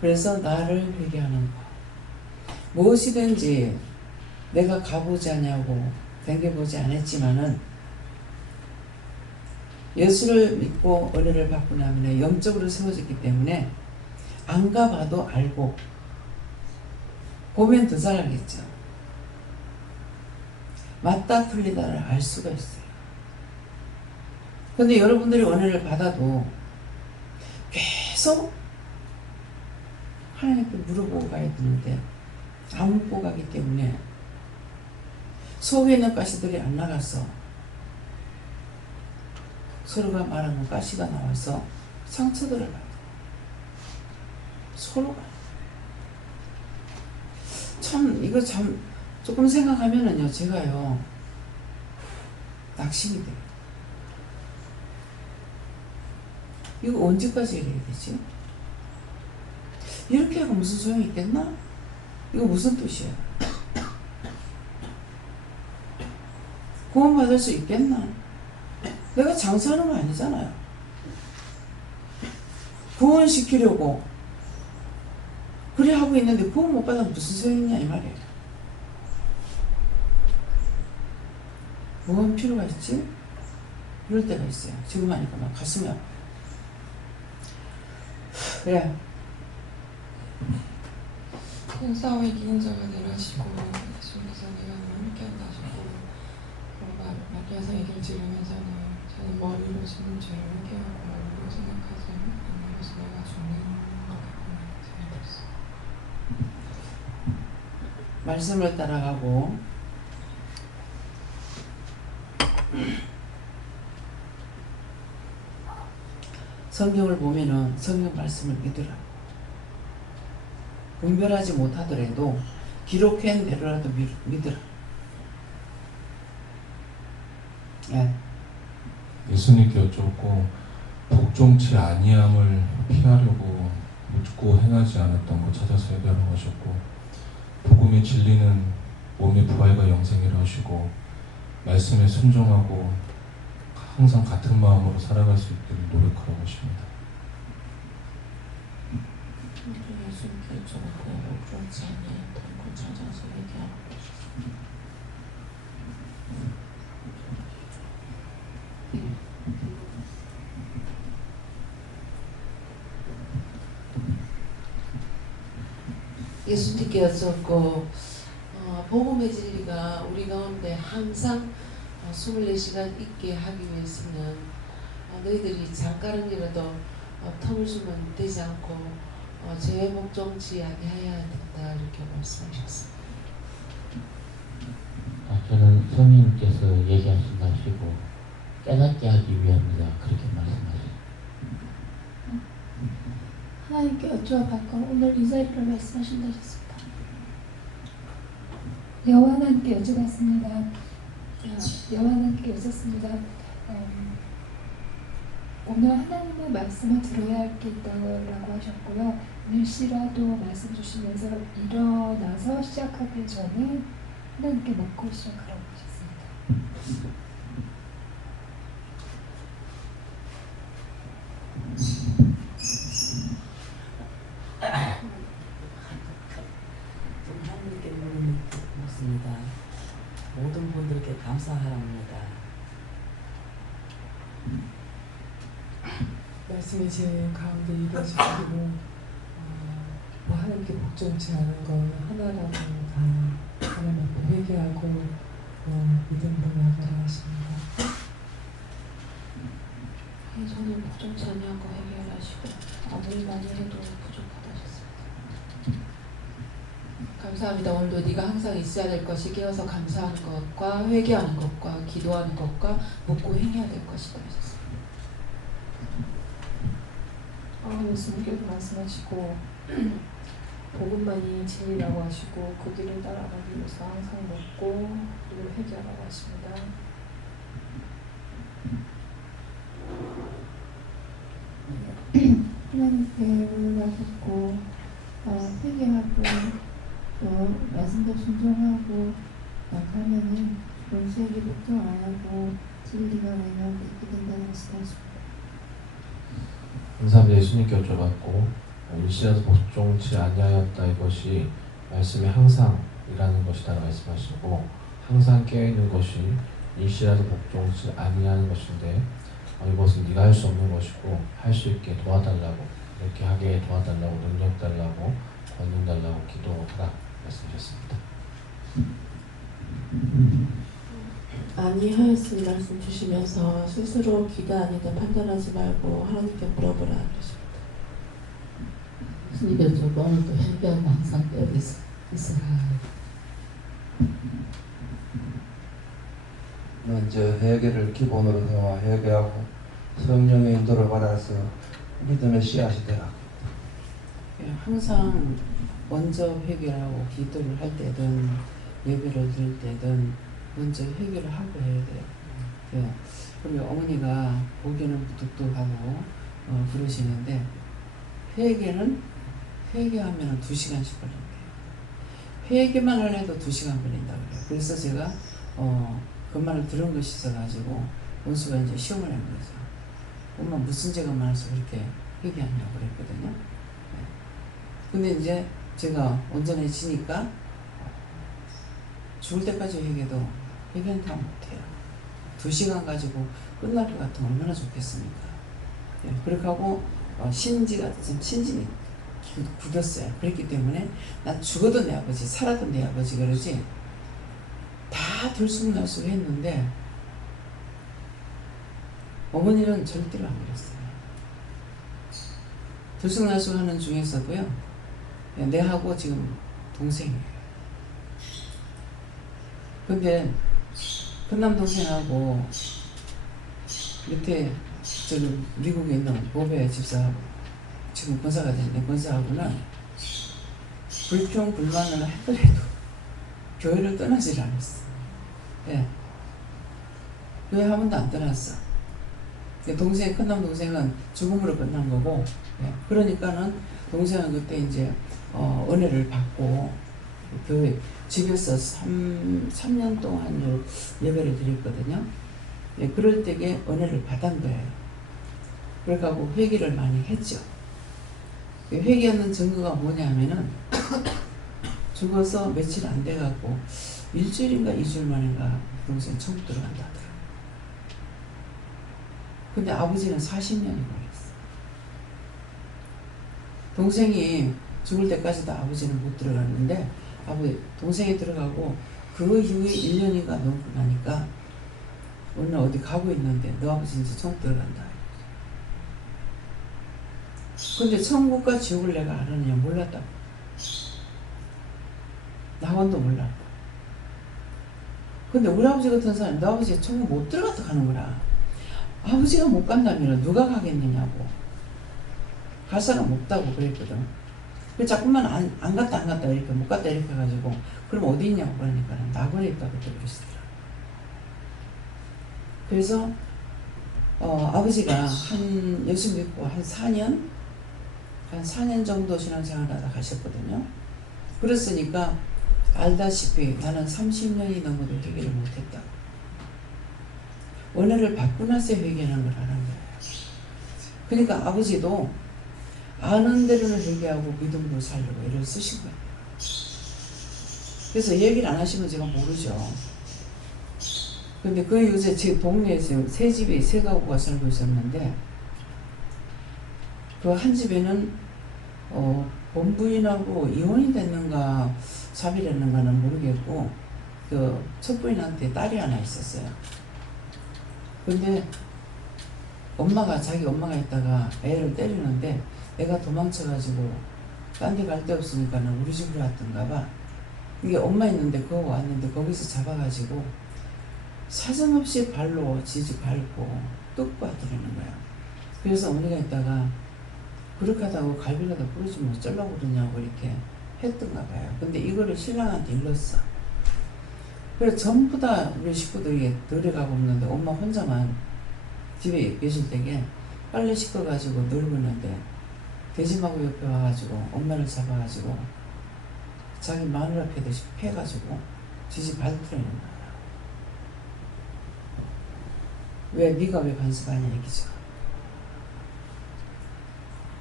그래서 나를 회개하는 거. 무엇이든지 내가 가보지 않냐고 댕겨보지 않았지만은 예수를 믿고 은혜를 받고 나면 영적으로 세워졌기 때문에 안 가봐도 알고 보면 더 잘 알겠죠. 맞다 틀리다를 알 수가 있어요. 근데 여러분들이 은혜를 받아도 계속 하나님께 물어보고 가야 되는데 안 묻고 가기 때문에 속에 있는 가시들이 안 나가서 서로가 말하면 가시가 나와서 상처들을 봐요. 서로가 참 이거 참 조금 생각하면은요 제가요 낙심이 돼요. 이거 언제까지 이래야 되지? 이렇게 하고 무슨 소용이 있겠나? 이거 무슨 뜻이야? 구원받을 수 있겠나? 내가 장사하는 거 아니잖아요. 구원시키려고 그래 하고 있는데 구원 못 받으면 무슨 소용이냐 이 말이에요. 뭐가 필요가 있지? 그럴 때가 있어요. 지금 하니까 막 가슴이 아파. 그래. 큰 싸움에 이기는 자가 되라시고 예수님께서 내가 너와 함께한다 하시고 마리아서 얘기를 들으면서는 저는 머리로 지는 죄를 회개하고 머리로 생각하지 않는 것을 내가 죽는 거겠구나 생각했어요. 말씀을 따라가고 성경을 보면은 성경 말씀을 믿으라. 분별하지 못하더라도 기록한 대로라도 믿으라. 예. 예수님께 여쭙고 복종치 아니함을 피하려고 묻고 행하지 않았던 것 찾아서 해결하고 하셨고, 복음의 진리는 몸의 부활과 영생이라 하시고, 말씀에 순종하고 항상 같은 마음으로 살아갈 수 있도록 노력하라고 하십니다. 예수님께 여쭤보고 복종치 아니했던 것 찾아서 얘기하고 계셨습니다. 예수님께 여쭙고 복음의 진리가 우리 가운데 항상 24시간 있게 하기 위해서는 너희들이 잠깐이라도 틈을 주면 되지 않고 죄에 복종치 아니하여야 된다 이렇게 말씀하셨습니다. 저는 성령님께서 얘기하신다 하시고 깨닫게 하기 위함이다 그렇게 말씀하셨습니다. 하나님께 여쭤볼 건 오늘 이 자리를 말씀하신다 하셨습니다. 여호와 하나님께 여쭤봤습니다. 여호와 하나님께 여쭙습니다. 오늘 하나님의 말씀을 들어야 할 게 있다고 하셨고요. 일시라도 말씀 주시면서 일어나서 시작하기 전에 하나님께 묻고 시작하라고 하셨습니다. 하나님께 묻습니다. 모든 분들께 감사합니다. 말씀이 제 가운데 이루어지고 뭐 하나님께 복종치 않은 건 하나라도 다 하나님 앞에 회개하고 믿음으로 나가라 하십니다. 저는 복종치 아니하고 회개를 하시고 아무리 많이 해도 부족하다 하셨습니다. 감사합니다. 오늘도 네가 항상 있어야 될 것이 깨어서 감사하는 것과 회개하는 것과 기도하는 것과 묻고 행해야 될 것이다 하셨습니다. 예수님께서 말씀하시고 복음만이 진리라고 하시고 그 길을 따라가기 위해서 항상 묻고 그리고 회개하라고 하십니다. 하나님께 물러나셨고 회개하고 또 말씀도 순종하고 가면은 본세에게 복종 안 하고 진리가 내면 있게 된다는 것을 하십니다. 감사합니다. 예수님께 여쭤봤고 일시라도 복종치 아니하였다 이것이 말씀이 항상 일하는 것이다 말씀하시고, 항상 깨어있는 것이 일시라도 복종치 아니하는 것인데 이것은 네가 할 수 없는 것이고 할 수 있게 도와달라고, 이렇게 하게 도와달라고, 능력 달라고, 권능 달라고 기도하라 말씀하셨습니다. 아니하였으니 말씀 주시면서 스스로 기도 아니다 판단하지 말고 하나님께 물어보라 그러십니다. 예수님께서 저도 오늘도 회개하고 항상 깨어 있어라. 먼저 회개를 기본으로 삼아 회개하고 성령의 인도를 받아서 믿음의 씨앗이 되라. 항상 먼저 회개하고 기도를 할 때든 예배를 드릴 때든 먼저 회개를 하고 해야 돼요. 우리 어머니가 보기에는 무뚝뚝하고 그러시는데 회개하면 2시간씩 걸린대요. 회개만 해도 2시간 걸린다고 그래요. 그래서 제가 그 말을 들은 것이 있어가지고 원수가 이제 시험을 한 거죠. 엄마 무슨 죄가 많아서 그렇게 회개하냐고 그랬거든요. 네. 근데 이제 제가 온전해지니까 죽을 때까지 회개한다고 못해요. 2시간 가지고 끝날 것 같으면 얼마나 좋겠습니까? 네. 그렇게 하고 신지가 좀 신진이 굳었어요. 그랬기 때문에 난 죽어도 내 아버지, 살아도 내 아버지 그러지 다 들쑥날쑥 했는데 어머니는 절대로 안 그랬어요. 들쑥날쑥 하는 중에서도요, 내하고 지금 동생이에요. 근데 큰남 동생하고 밑에 저기 미국에 있는 보배 집사하고 지금 권사가 됐는데 권사하고는 불평 불만을 하더라도 교회를 떠나질 않았어. 예. 교회 한 번도 안 떠났어. 동생, 큰남 동생은 죽음으로 끝난 거고, 예. 그러니까는 동생은 그때 이제 은혜를 받고 교회 집에서 3년 동안 예배를 드렸거든요. 예. 그럴 때에 은혜를 받은 거예요. 그래가지고 회개를 많이 했죠. 회개하는 증거가 뭐냐면은 죽어서 며칠 안 돼갖고 1주일인가 2주일 만인가 동생이 천국 들어간다 하더라고요. 근데 아버지는 40년이 걸렸어. 동생이 죽을 때까지도 아버지는 못 들어갔는데 동생이 들어가고 그 이후에 1년인가 넘고 나니까 오늘 어디 가고 있는데 너 아버지 이제 천국 들어간다. 근데 천국과 지옥을 내가 알았느냐 몰랐다고. 나원도 몰랐고. 근데 우리 아버지 같은 사람이 너 아버지가 천국 못 들어갔다 가는 거라. 아버지가 못 간다면 누가 가겠느냐고. 갈 사람 없다고 그랬거든. 그 자꾸만 안 갔다 이렇게 못 갔다 이렇게 해가지고 그럼 어디 있냐고 그러니까 나그네 있다고 그러시더라. 그래서 아버지가 예수 믿고 한 4년 정도 신앙생활 하다 가셨거든요. 그랬으니까 알다시피 나는 30년이 넘어도 회개를 못했다. 은혜를 받고 나서 회개하는 걸 하는 거예요. 그러니까 아버지도 아는 대로는 회개하고 믿음으로 살려고 애를 쓰신 거예요. 그래서 얘기를 안 하시면 제가 모르죠. 근데 그 요새 제 동네에서 세 집이 세 가구가 살고 있었는데 그 한 집에는 본부인하고 이혼이 됐는가 자비랬는가는 모르겠고 그 첫 부인한테 딸이 하나 있었어요. 근데 자기 엄마가 있다가 애를 때리는데 애가 도망쳐가지고 딴 데 갈 데 없으니까는 우리 집으로 왔던가 봐. 이게 엄마 있는데 그거 왔는데 거기서 잡아가지고 사정없이 발로 지지 밟고 뜯고 하더라는 거야. 그래서 어머니가 있다가 그렇게 하다고 갈비라도 부러지면 어쩌려고 그러냐고 이렇게 했던가 봐요. 근데 이거를 신랑한테 일렀어. 그래서 전부 다 우리 식구들이 들어가고 없는데 엄마 혼자만 집에 계실 때에 빨래 씻어가지고 놀고 있는데 돼지마구 옆에 와가지고 엄마를 잡아가지고 자기 마누라 패듯이 패가지고 지지 밟더라는 거야. 네가 왜 간섭하냐 얘기죠.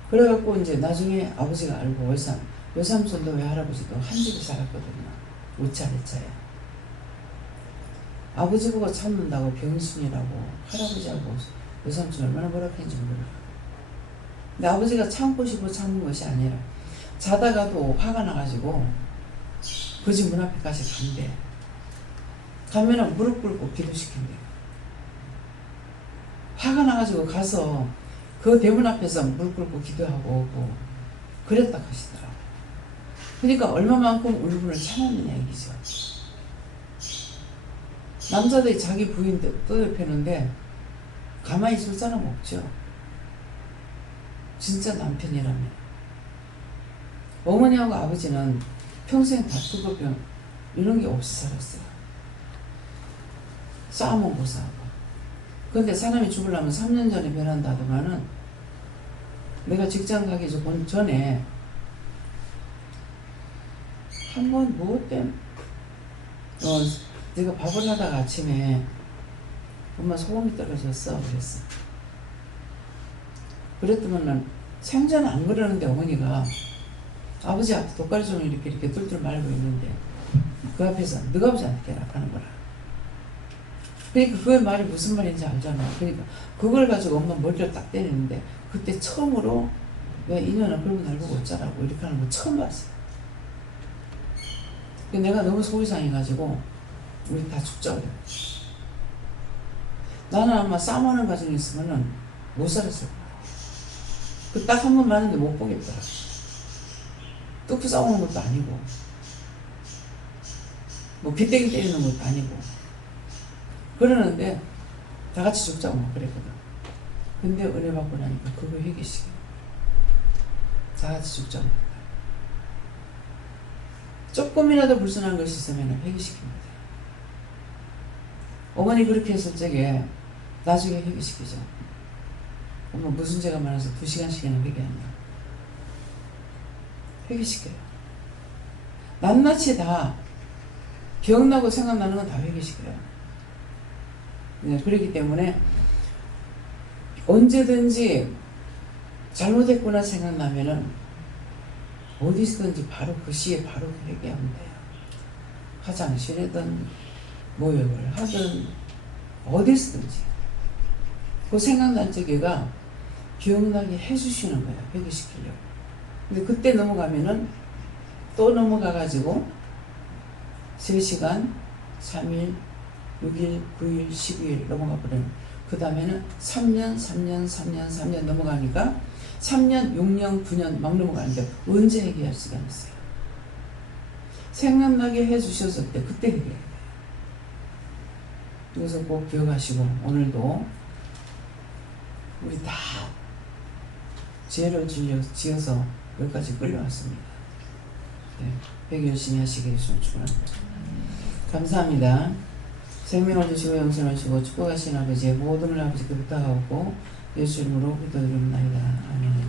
그래갖고 이제 나중에 아버지가 알고 외삼촌도 외할아버지도 한 집에 살았거든요. 우차례차에. 아버지 보고 참는다고 병신이라고 할아버지하고 외삼촌 얼마나 뭐라 했는지 몰라. 근데 아버지가 참고 싶어 참는 것이 아니라 자다가도 화가 나가지고 그 집 문 앞에까지 간대. 가면은 무릎 꿇고 기도시킨대. 화가 나가지고 가서 그 대문 앞에서 무릎 꿇고 기도하고 오고 그랬다 하시더라고요. 그러니까 얼마만큼 울분을 참았느냐 얘기죠. 남자들이 자기 부인 떠들패는데 가만히 있을 사람 없죠. 진짜 남편이라면. 어머니하고 아버지는 평생 다투고 이런 게 없이 살았어요. 싸움은 못 싸우고. 근데 사람이 죽으려면 3년 전에 변한다 하더만은 내가 직장 가기 전에 한 번 뭐 때문에 내가 밥을 하다가 아침에 엄마 소금이 떨어졌어 그랬어. 그랬더니는 생전에 안 그러는데 어머니가 아버지 앞에 독가리종을 이렇게 뚫뚫 말고 있는데 그 앞에서 너가 아버지한테 해라 하는 거라. 그러니까 그 말이 무슨 말인지 알잖아. 그러니까 그걸 가지고 엄마 머리를 딱 때리는데 그때 처음으로 왜 인연을 걸고 날 보고 어쩌라고 이렇게 하는 거 처음 봤어. 내가 너무 속이 상해가지고 우리 다 죽자 그래. 나는 아마 싸움하는 과정이 있으면은 못 살았을 거야. 그 딱 한 번 맞는데 못 보겠더라. 뚝 싸우는 것도 아니고 뭐 빗대기 때리는 것도 아니고 그러는데 다 같이 죽자고 막 그랬거든. 근데 은혜 받고 나니까 그거 회개시켜. 다 같이 죽자고. 조금이라도 불순한 것이 있으면 회개시킵니다. 어머니 그렇게 했을 적에 나중에 회개시키죠. 엄마 무슨 죄가 많아서 2시간씩이나 회개한다. 회개시켜요. 낱낱이 다 기억나고 생각나는 건 다 회개시켜요. 네, 그렇기 때문에 언제든지 잘못했구나 생각나면은 어디서든지 바로 그 시에 바로 회개하면 돼요. 화장실이든 모욕을 하든 어디서든지 그 생각난 적에가 기억나게 해주시는 거예요. 회개시키려고. 근데 그때 넘어가면은 또 넘어가가지고 3시간, 3일, 6일, 9일, 12일 넘어가 버리는. 그 다음에는 3년 넘어가니까 3년, 6년, 9년 막 넘어가는데 언제 회개할 수가 있어요? 생각나게 해주셨을 때 그때 회개해요. 그래서 꼭 기억하시고 오늘도 우리 다 죄를 지어서 여기까지 끌려왔습니다. 네, 회개 열심히 하시게 해주시면 축원합니다. 감사합니다. 생명을 주시고 영생을 주시고 축복하신 아버지의 모든 아버지께 부탁하고 예수 이름으로 기도드립니다. 아멘.